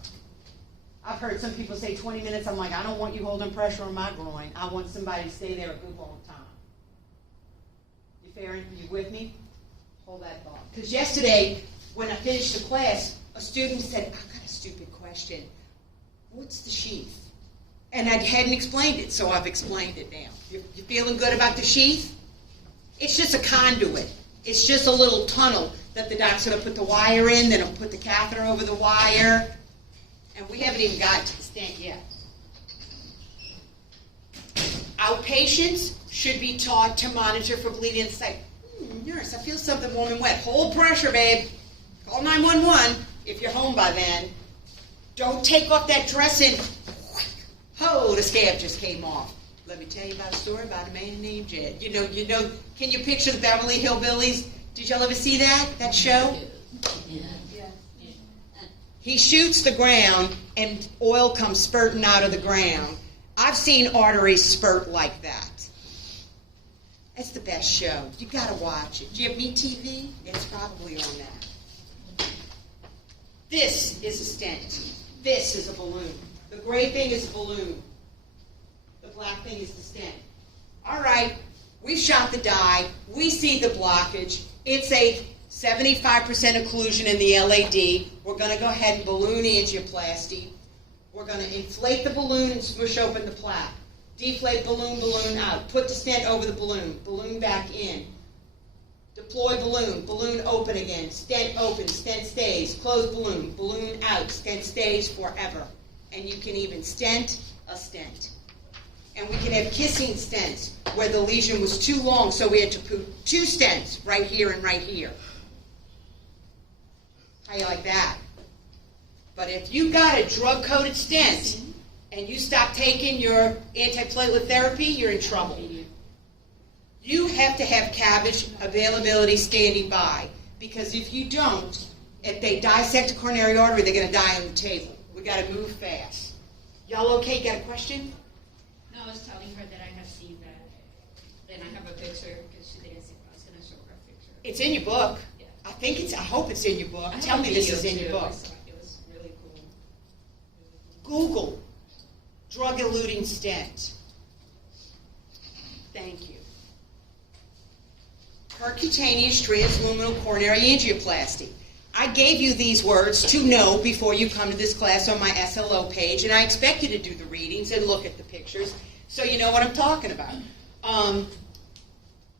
I've heard some people say 20 minutes. I'm like, I don't want you holding pressure on my groin. I want somebody to stay there a good long time. You fair? You with me? Hold that thought. Because yesterday, when I finished the class, a student said, I've got a stupid question. What's the sheath? And I hadn't explained it, so I've explained it now. You feeling good about the sheath? It's just a conduit. It's just a little tunnel that the doc's going to put the wire in, then he'll put the catheter over the wire. And we haven't even gotten to the stent yet. Outpatients should be taught to monitor for bleeding at the site. nurse, I feel something warm and wet. Hold pressure, babe. Call 911 if you're home by then. Don't take off that dressing. Oh, the scab just came off. Let me tell you about a story about a man named Jed. You know, can you picture the Beverly Hillbillies? Did y'all ever see that show? Yeah. He shoots the ground and oil comes spurting out of the ground. I've seen arteries spurt like that. It's the best show. You gotta watch it. Do you have MeTV? It's probably on that. This is a stent. This is a balloon. The gray thing is a balloon. The black thing is the stent. All right, we shot the dye. We see the blockage. It's a 75% occlusion in the LAD. We're going to go ahead and balloon angioplasty. We're going to inflate the balloon and smush open the plaque. Deflate balloon, balloon out. Put the stent over the balloon back in. Deploy balloon, balloon open again. Stent open, stent stays. Close balloon, balloon out. Stent stays forever. And you can even stent a stent. And we can have kissing stents where the lesion was too long, so we had to put 2 stents right here and right here. How you like that? But if you got a drug-coated stent and you stop taking your antiplatelet therapy, you're in trouble. You have to have cabbage availability standing by, because if you don't, if they dissect a coronary artery, they're going to die on the table. We got to move fast. Y'all okay? Got a question? No, I was telling her that I have seen that. Then I have a picture because she didn't see. I was going to show her a picture. It's in your book. Yeah. I hope it's in your book. I have Tell a me this video is in your too. book. I saw it. It was really cool. Google drug-eluting stent. Thank you. Percutaneous transluminal coronary angioplasty. I gave you these words to know before you come to this class on my SLO page, and I expect you to do the readings and look at the pictures so you know what I'm talking about.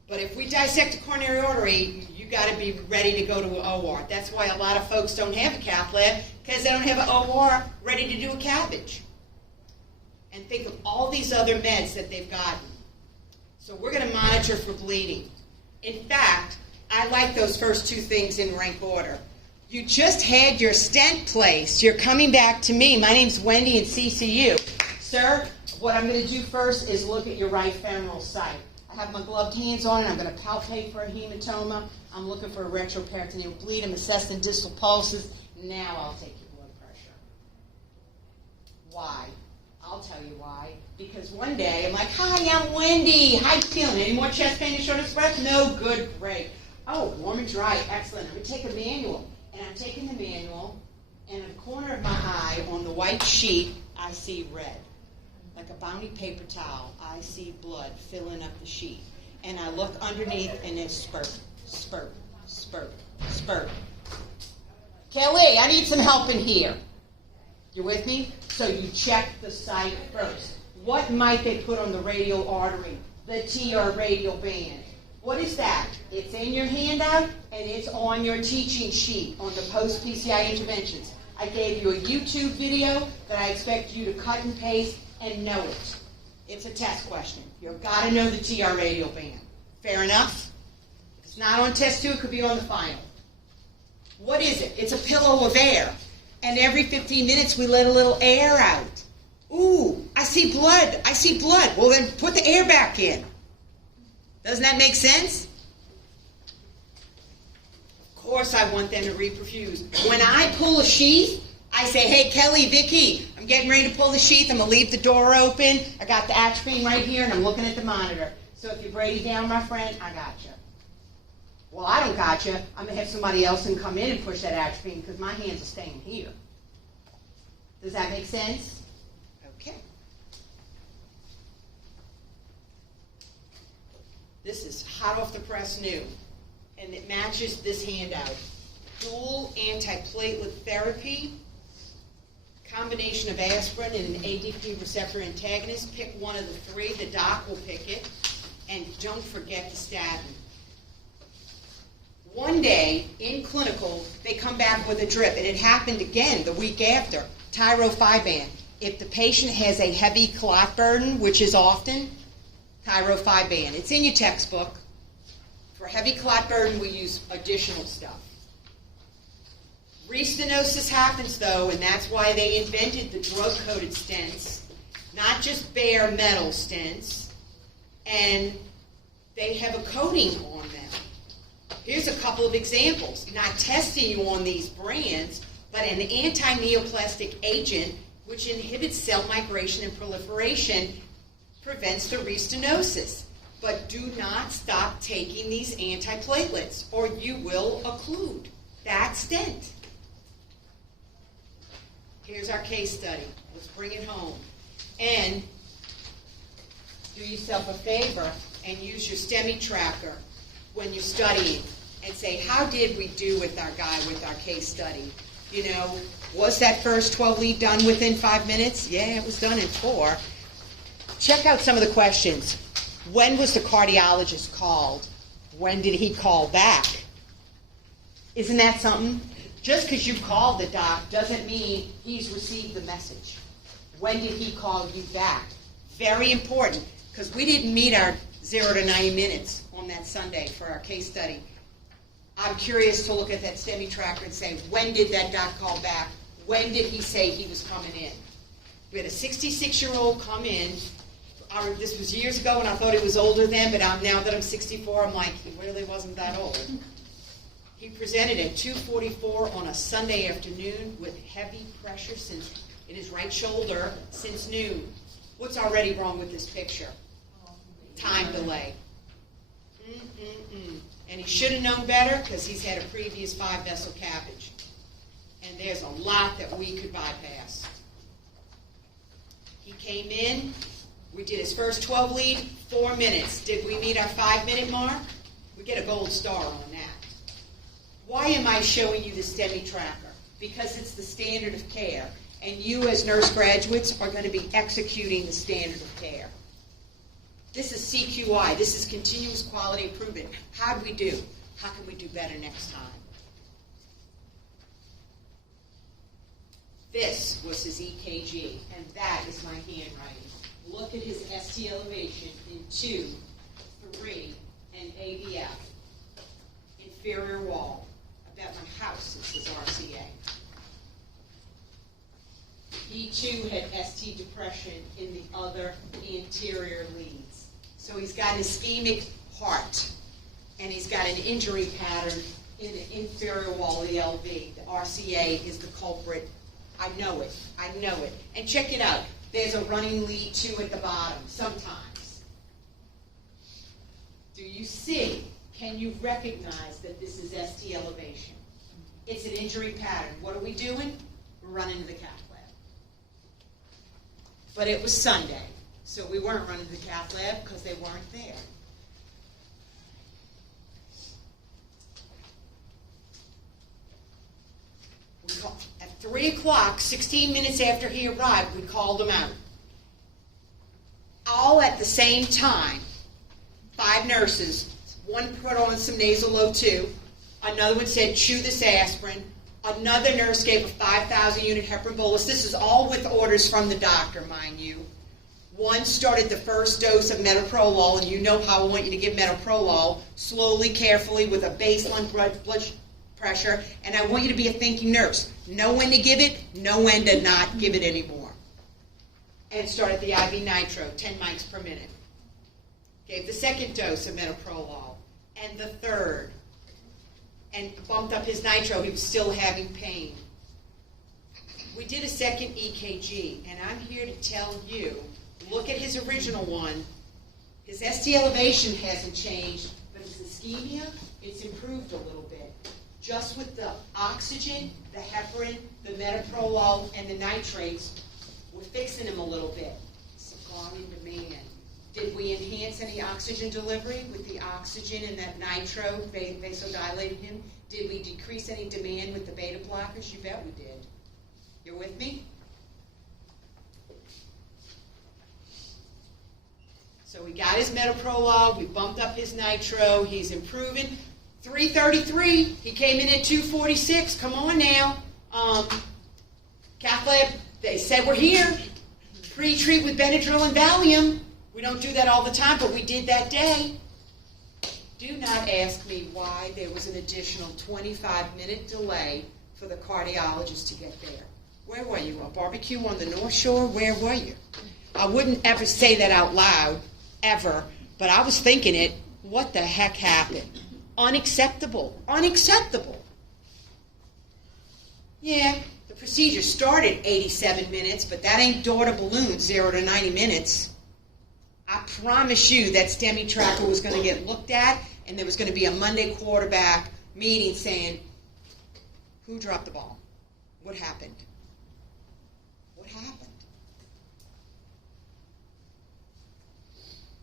But if we dissect a coronary artery, you got to be ready to go to an OR. That's why a lot of folks don't have a cath lab, because they don't have an OR ready to do a cabbage. And think of all these other meds that they've gotten. So we're going to monitor for bleeding. In fact, I like those first 2 things in rank order. You just had your stent placed. You're coming back to me. My name's Wendy in CCU. Sir, what I'm going to do first is look at your right femoral site. I have my gloved hands on it. I'm going to palpate for a hematoma. I'm looking for a retroperitoneal bleed. I'm assessing distal pulses. Now I'll take your blood pressure. Why? I'll tell you why. Because one day I'm like, hi, I'm Wendy. How you feeling? Any more chest pain and shortness of breath? No? Good. Great. Oh, warm and dry. Excellent. I'm going to take a manual. And I'm taking the manual, and in the corner of my eye, on the white sheet, I see red. Like a bounty paper towel, I see blood filling up the sheet. And I look underneath, and it's spurt, spurt, spurt, spurt. Kelly, I need some help in here. You with me? So you check the site first. What might they put on the radial artery? The TR radial band. What is that? It's in your handout, and it's on your teaching sheet on the post-PCI interventions. I gave you a YouTube video that I expect you to cut and paste and know it. It's a test question. You've got to know the TR radial band. Fair enough? If it's not on test 2, it could be on the final. What is it? It's a pillow of air. And every 15 minutes, we let a little air out. Ooh, I see blood. I see blood. Well, then put the air back in. Doesn't that make sense? Of course I want them to reperfuse. When I pull a sheath, I say, hey, Kelly, Vicky, I'm getting ready to pull the sheath. I'm going to leave the door open. I got the atropine right here, and I'm looking at the monitor. So if you're Brady down, my friend, I got you. Well, I don't got you. I'm going to have somebody else and come in and push that atropine because my hands are staying here. Does that make sense? Okay. This is hot off the press new, and it matches this handout. Dual antiplatelet therapy, combination of aspirin and an ADP receptor antagonist. Pick one of the 3. The doc will pick it. And don't forget the statin. One day, in clinical, they come back with a drip, and it happened again the week after, tyrofiban. If the patient has a heavy clot burden, which is often, tyrofiban. It's in your textbook for heavy clot burden, we use additional stuff. Restenosis happens though, and that's why they invented the drug-coated stents, not just bare metal stents, and they have a coating on them. Here's a couple of examples. Not testing you on these brands, but an anti-neoplastic agent which inhibits cell migration and proliferation prevents the restenosis. But do not stop taking these antiplatelets or you will occlude that stent. Here's our case study. Let's bring it home. And do yourself a favor and use your STEMI tracker when you're studying and say, how did we do with our guy with our case study? You know, was that first 12 lead done within 5 minutes? Yeah, it was done in 4. Check out some of the questions. When was the cardiologist called? When did he call back? Isn't that something? Just because you called the doc doesn't mean he's received the message. When did he call you back? Very important, because we didn't meet our 0 to 90 minutes on that Sunday for our case study. I'm curious to look at that STEMI tracker and say, when did that doc call back? When did he say he was coming in? We had a 66-year-old come in. This was years ago, and I thought he was older then, but now that I'm 64, I'm like, he really wasn't that old. He presented at 2:44 on a Sunday afternoon with heavy pressure in his right shoulder since noon. What's already wrong with this picture? Time delay. And he should have known better because he's had a previous 5-vessel cabbage. And there's a lot that we could bypass. He came in. We did his first 12 lead, 4 minutes. Did we meet our 5-minute mark? We get a gold star on that. Why am I showing you the STEMI tracker? Because it's the standard of care. And you as nurse graduates are going to be executing the standard of care. This is CQI. This is continuous quality improvement. How do we do? How can we do better next time? This was his EKG, and that is my handwriting. Look at his ST elevation in 2, 3, and AVF. Inferior wall. I bet my house is his RCA. He too had ST depression in the other anterior leads. So he's got an ischemic heart, and he's got an injury pattern in the inferior wall of the LV. The RCA is the culprit. I know it. I know it. And check it out. There's a running lead too at the bottom, sometimes. Do you see? Can you recognize that this is ST elevation? It's an injury pattern. What are we doing? We're running to the cath lab. But it was Sunday, so we weren't running to the cath lab because they weren't there. At 3 o'clock, 16 minutes after he arrived, we called him out. All at the same time, 5 nurses. One put on some nasal O2. Another one said, chew this aspirin. Another nurse gave a 5,000 unit heparin bolus. This is all with orders from the doctor, mind you. One started the first dose of metoprolol, and you know how I want you to give metoprolol, slowly, carefully, with a baseline blood pressure, and I want you to be a thinking nurse. Know when to give it, know when to not give it anymore. And started the IV nitro, 10 mics per minute. Gave the second dose of metoprolol, and the third, and bumped up his nitro. He was still having pain. We did a second EKG, and I'm here to tell you, look at his original one. His ST elevation hasn't changed, but his ischemia, it's improved a little bit. Just with the oxygen, the heparin, the metoprolol, and the nitrates, we're fixing him a little bit. It's gone in demand. Did we enhance any oxygen delivery with the oxygen and that nitro vasodilating him? Did we decrease any demand with the beta blockers? You bet we did. You're with me? So we got his metoprolol, we bumped up his nitro, he's improving. 333, he came in at 246. Come on now. Cath lab, they said we're here. Pre-treat with Benadryl and Valium. We don't do that all the time, but we did that day. Do not ask me why there was an additional 25-minute delay for the cardiologist to get there. Where were you? A barbecue on the North Shore? Where were you? I wouldn't ever say that out loud, ever, but I was thinking it. What the heck happened? Unacceptable. Unacceptable. Yeah, the procedure started 87 minutes, but that ain't daughter balloon, 0 to 90 minutes. I promise you that STEMI tracker was going to get looked at, and there was going to be a Monday quarterback meeting saying, who dropped the ball? What happened? What happened?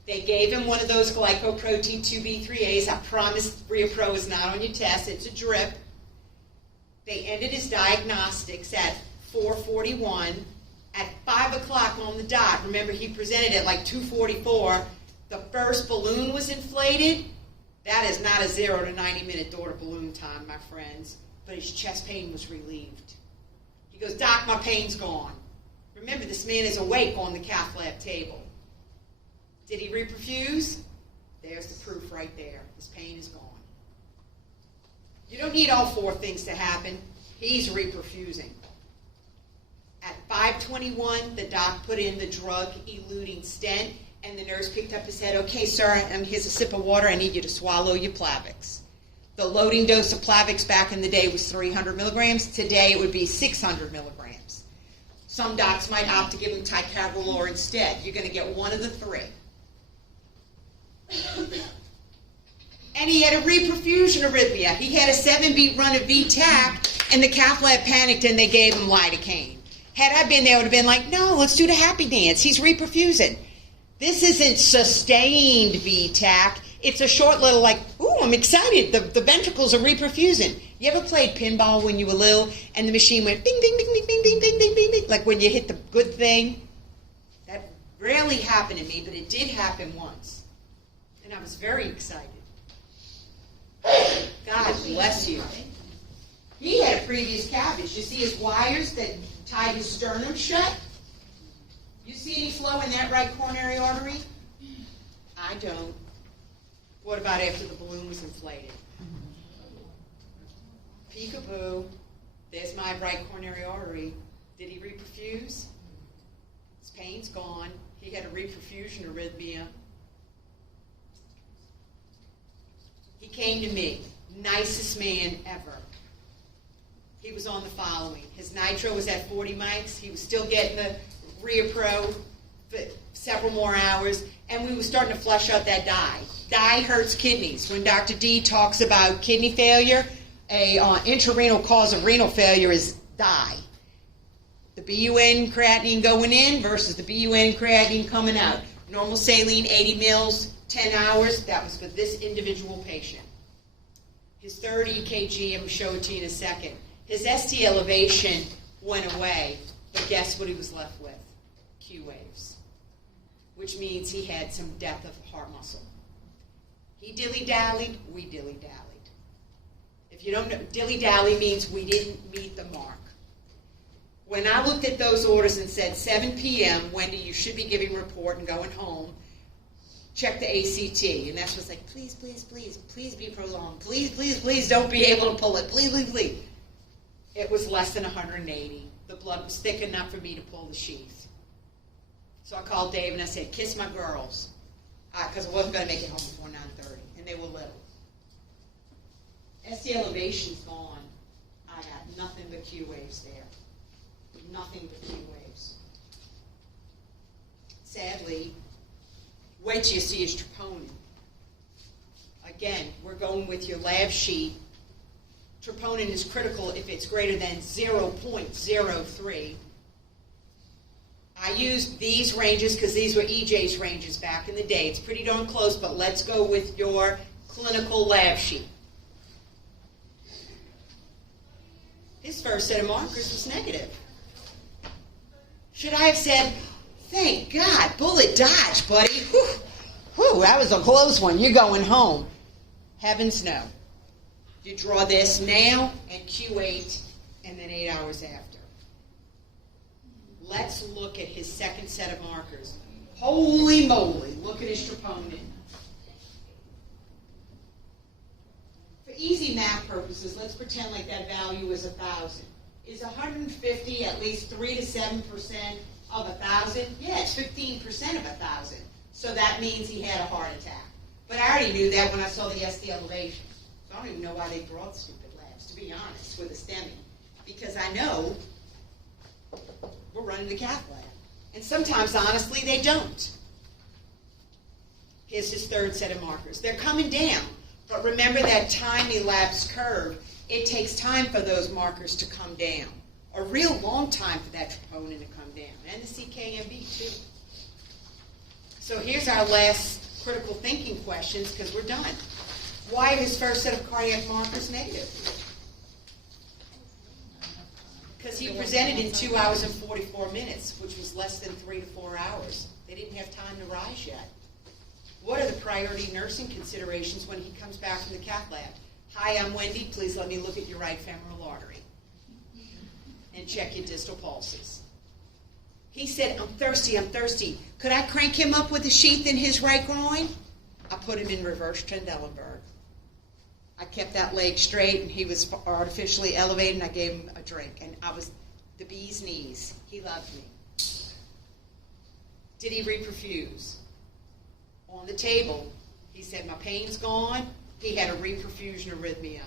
They gave him one of those glycoprotein 2B3As. I promise ReaPro is not on your test. It's a drip. They ended his diagnostics at 4:41. At 5 o'clock on the dot, remember he presented at like 2:44, the first balloon was inflated. That is not a 0 to 90-minute daughter balloon time, my friends. But his chest pain was relieved. He goes, Doc, my pain's gone. Remember, this man is awake on the cath lab table. Did he reperfuse? There's the proof right there. His pain is gone. You don't need all four things to happen. He's reperfusing. At 5:21, the doc put in the drug-eluting stent, and the nurse picked up his head. Okay, sir, here's a sip of water. I need you to swallow your Plavix. The loading dose of Plavix back in the day was 300 milligrams. Today it would be 600 milligrams. Some docs might opt to give him ticagrelor instead. You're going to get one of the three. And he had a reperfusion arrhythmia. He had a 7-beat run of V-TAC, and the cath lab panicked, and they gave him lidocaine. Had I been there, I would have been like, no, let's do the happy dance. He's reperfusing. This isn't sustained V-TAC. It's a short little like, ooh, I'm excited. The ventricles are reperfusing. You ever played pinball when you were little and the machine went bing, bing, bing, bing, bing, bing, bing, bing, bing, bing, like when you hit the good thing? That rarely happened to me, but it did happen once. And I was very excited. God bless you. He had a previous cabbage. You see his wires that tied his sternum shut? You see any flow in that right coronary artery? I don't. What about after the balloon was inflated? Peekaboo. There's my right coronary artery. Did he reperfuse? His pain's gone. He had a reperfusion arrhythmia. He came to me. Nicest man ever. He was on the following. His nitro was at 40 mics. He was still getting the ReaPro for several more hours, and we were starting to flush out that dye. Dye hurts kidneys. When Dr. D talks about kidney failure, a intrarenal cause of renal failure is dye. The BUN creatinine going in versus the BUN creatinine coming out. Normal saline, 80 mils, 10 hours. That was for this individual patient. His third EKG, I'm going to show it to you in a second. His ST elevation went away, but guess what he was left with? Q waves, which means he had some depth of heart muscle. He dilly-dallied, we dilly-dallied. If you don't know, dilly-dally means we didn't meet the mark. When I looked at those orders and said 7 p.m., Wendy, you should be giving a report and going home, check the ACT. And that's what's like, please, please, please, please be prolonged. Please, please, please don't be able to pull it. Please, please, please. It was less than 180. The blood was thick enough for me to pull the sheath. So I called Dave and I said, kiss my girls. Because I wasn't going to make it home before 9:30. And they were little. ST elevation's gone. I got nothing but Q waves there. Nothing but Q waves. Sadly, wait till you see his troponin. Again, we're going with your lab sheet. Troponin is critical if it's greater than 0.03. I used these ranges because these were EJ's ranges back in the day. It's pretty darn close, but let's go with your clinical lab sheet. His first set of markers was negative. Should I have said, thank God, bullet dodge, buddy. Whew, whew, that was a close one. You're going home. Heavens no. You draw this now and Q8 and then 8 hours after. Let's look at his second set of markers. Holy moly, look at his troponin. easy math purposes, let's pretend like that value is 1,000. Is 150 at least 3 to 7% of 1,000? Yeah, it's 15% of 1,000. So that means he had a heart attack. But I already knew that when I saw the ST elevation. So I don't even know why they brought stupid labs, to be honest, with a STEMI. Because I know we're running the cath lab. And sometimes, honestly, they don't. Here's his third set of markers. They're coming down. But remember that time-elapsed curve. It takes time for those markers to come down. A real long time for that troponin to come down. And the CKMB, too. So here's our last critical thinking questions, because we're done. Why are his first set of cardiac markers negative? Because he presented in 2 hours and 44 minutes, which was less than 3 to 4 hours. They didn't have time to rise yet. What are the priority nursing considerations when he comes back from the cath lab? Hi, I'm Wendy. Please let me look at your right femoral artery and check your distal pulses. He said, I'm thirsty, I'm thirsty. Could I crank him up with a sheath in his right groin? I put him in reverse Trendelenburg. I kept that leg straight, and he was artificially elevated, and I gave him a drink. And I was the bee's knees. He loved me. Did he reperfuse? On the table, he said, my pain's gone. He had a reperfusion arrhythmia.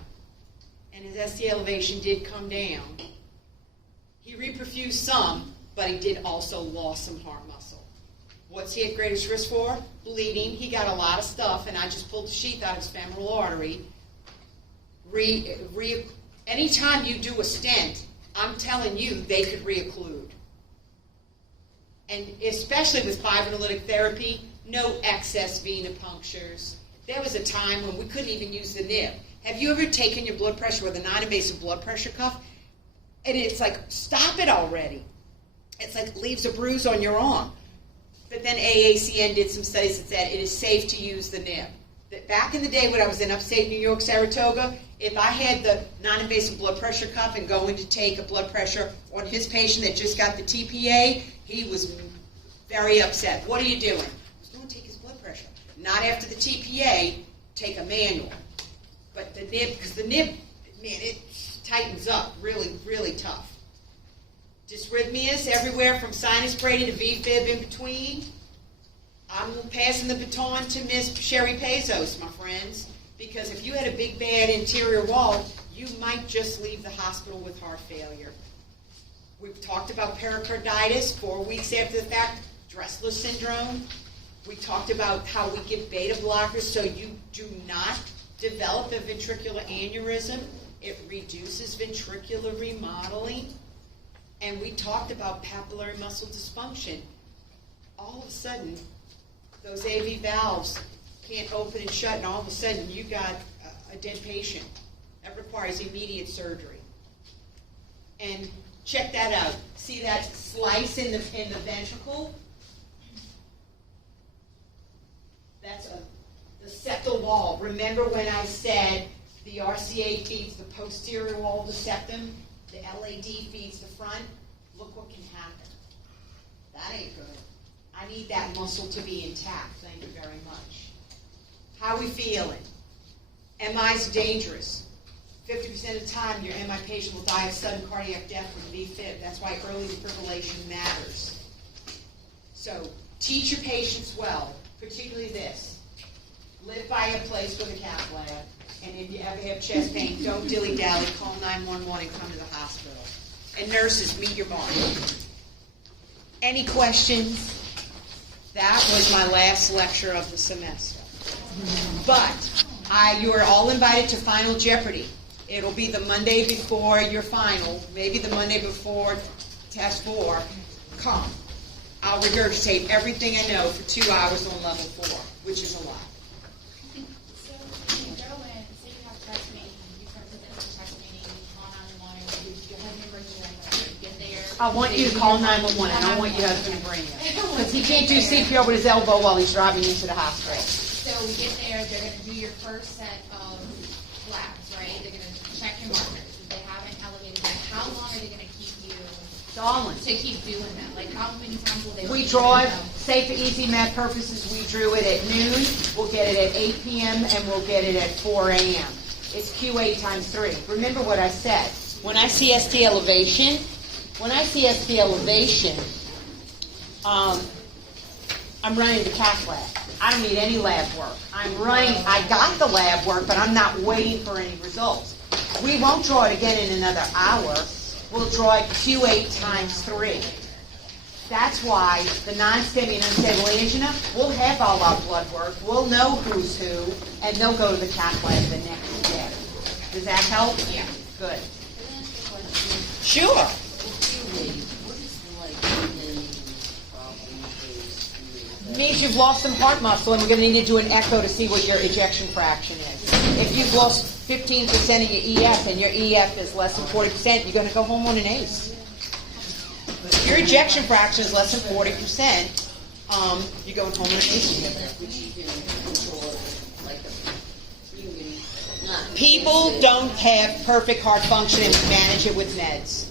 And his ST elevation did come down. He reperfused some, but he did also lost some heart muscle. What's he at greatest risk for? Bleeding. He got a lot of stuff, and I just pulled the sheath out of his femoral artery. Anytime you do a stent, I'm telling you, they could reocclude. And especially with fibrinolytic therapy, no excess venipunctures. There was a time when we couldn't even use the nib. Have you ever taken your blood pressure with a non-invasive blood pressure cuff? And it's like, stop it already. It's like leaves a bruise on your arm. But then AACN did some studies that said it is safe to use the nib. That back in the day when I was in upstate New York, Saratoga, if I had the non-invasive blood pressure cuff and going to take a blood pressure on his patient that just got the TPA, he was very upset. What are you doing? I was going to take his blood pressure. Not after the TPA, take a manual. But the nib, because the nib, man, it tightens up really, really tough. Dysrhythmias everywhere from sinus brady to VFib in between. I'm passing the baton to Miss Sherry Pezos, my friends, because if you had a big bad interior wall, you might just leave the hospital with heart failure. We've talked about pericarditis 4 weeks after the fact, Dressler syndrome. We talked about how we give beta blockers so you do not develop a ventricular aneurysm. It reduces ventricular remodeling. And we talked about papillary muscle dysfunction. All of a sudden, those AV valves can't open and shut, and all of a sudden you got a dead patient. That requires immediate surgery. And check that out. See that slice in the ventricle? That's the septal wall. Remember when I said the RCA feeds the posterior wall of the septum, the LAD feeds the front? Look what can happen. That ain't good. I need that muscle to be intact. Thank you very much. How are we feeling? MI's dangerous. 50% of the time, your MI patient will die of sudden cardiac death from VFib. That's why early defibrillation matters. So, teach your patients well, particularly this. Live by a place with a cath lab, and if you ever have chest pain, don't dilly-dally, call 911 and come to the hospital. And nurses, meet your bar. Any questions? That was my last lecture of the semester. But you are all invited to Final Jeopardy. It'll be the Monday before your final, maybe the Monday before test 4. Come. I'll regurgitate everything I know for 2 hours on level 4, which is a lot. So when you go in, say you have chest pain, you start to get chest pain, you call 911, you have your emergency, you get there. I want you to call 911, and I want your husband to bring you. Because he can't do CPR with his elbow while he's driving you to the hospital. So we get there, they're going to do your first set of labs, right? They're going to check your markers. If they haven't elevated that, how long are they going to keep you Darling. to keep doing that? Like how many times will they We let you draw do it, say for easy math purposes, we drew it at noon, we'll get it at 8 p.m., and we'll get it at 4 a.m. is Q8 times 3. Remember what I said. When I see ST elevation, I'm running the cath lab. I don't need any lab work. I got the lab work, but I'm not waiting for any results. We won't draw it again in another hour. We'll draw it Q8 times 3. That's why the non-STEMI and unstable angina, we'll have all our blood work, we'll know who's who, and they'll go to the cath lab the next day. Does that help? Yeah. Good. Can I ask a question? Sure. What is the main problem is? Means you've lost some heart muscle, and we're going to need to do an echo to see what your ejection fraction is. If you've lost 15% of your EF and your EF is less than 40%, you're going to go home on an ACE. If your ejection fraction is less than 40%, you're going home on an ACE inhibitor. Which you can control, like you can not. People don't have perfect heart function and manage it with meds.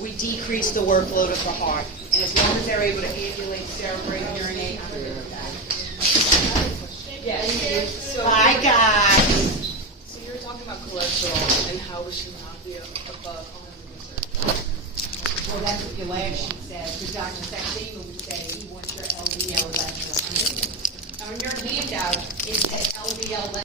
We decrease the workload of the heart, and as long as they're able to ambulate, cerebrate, urinate, I'm good with that. Yes. So, Bye, guys. so you were talking about cholesterol and how we should not be above 130. Well, that's what your lab sheet says. Because Dr. Saxena would say he wants your LDL less than 100. On your handout, it says LDL less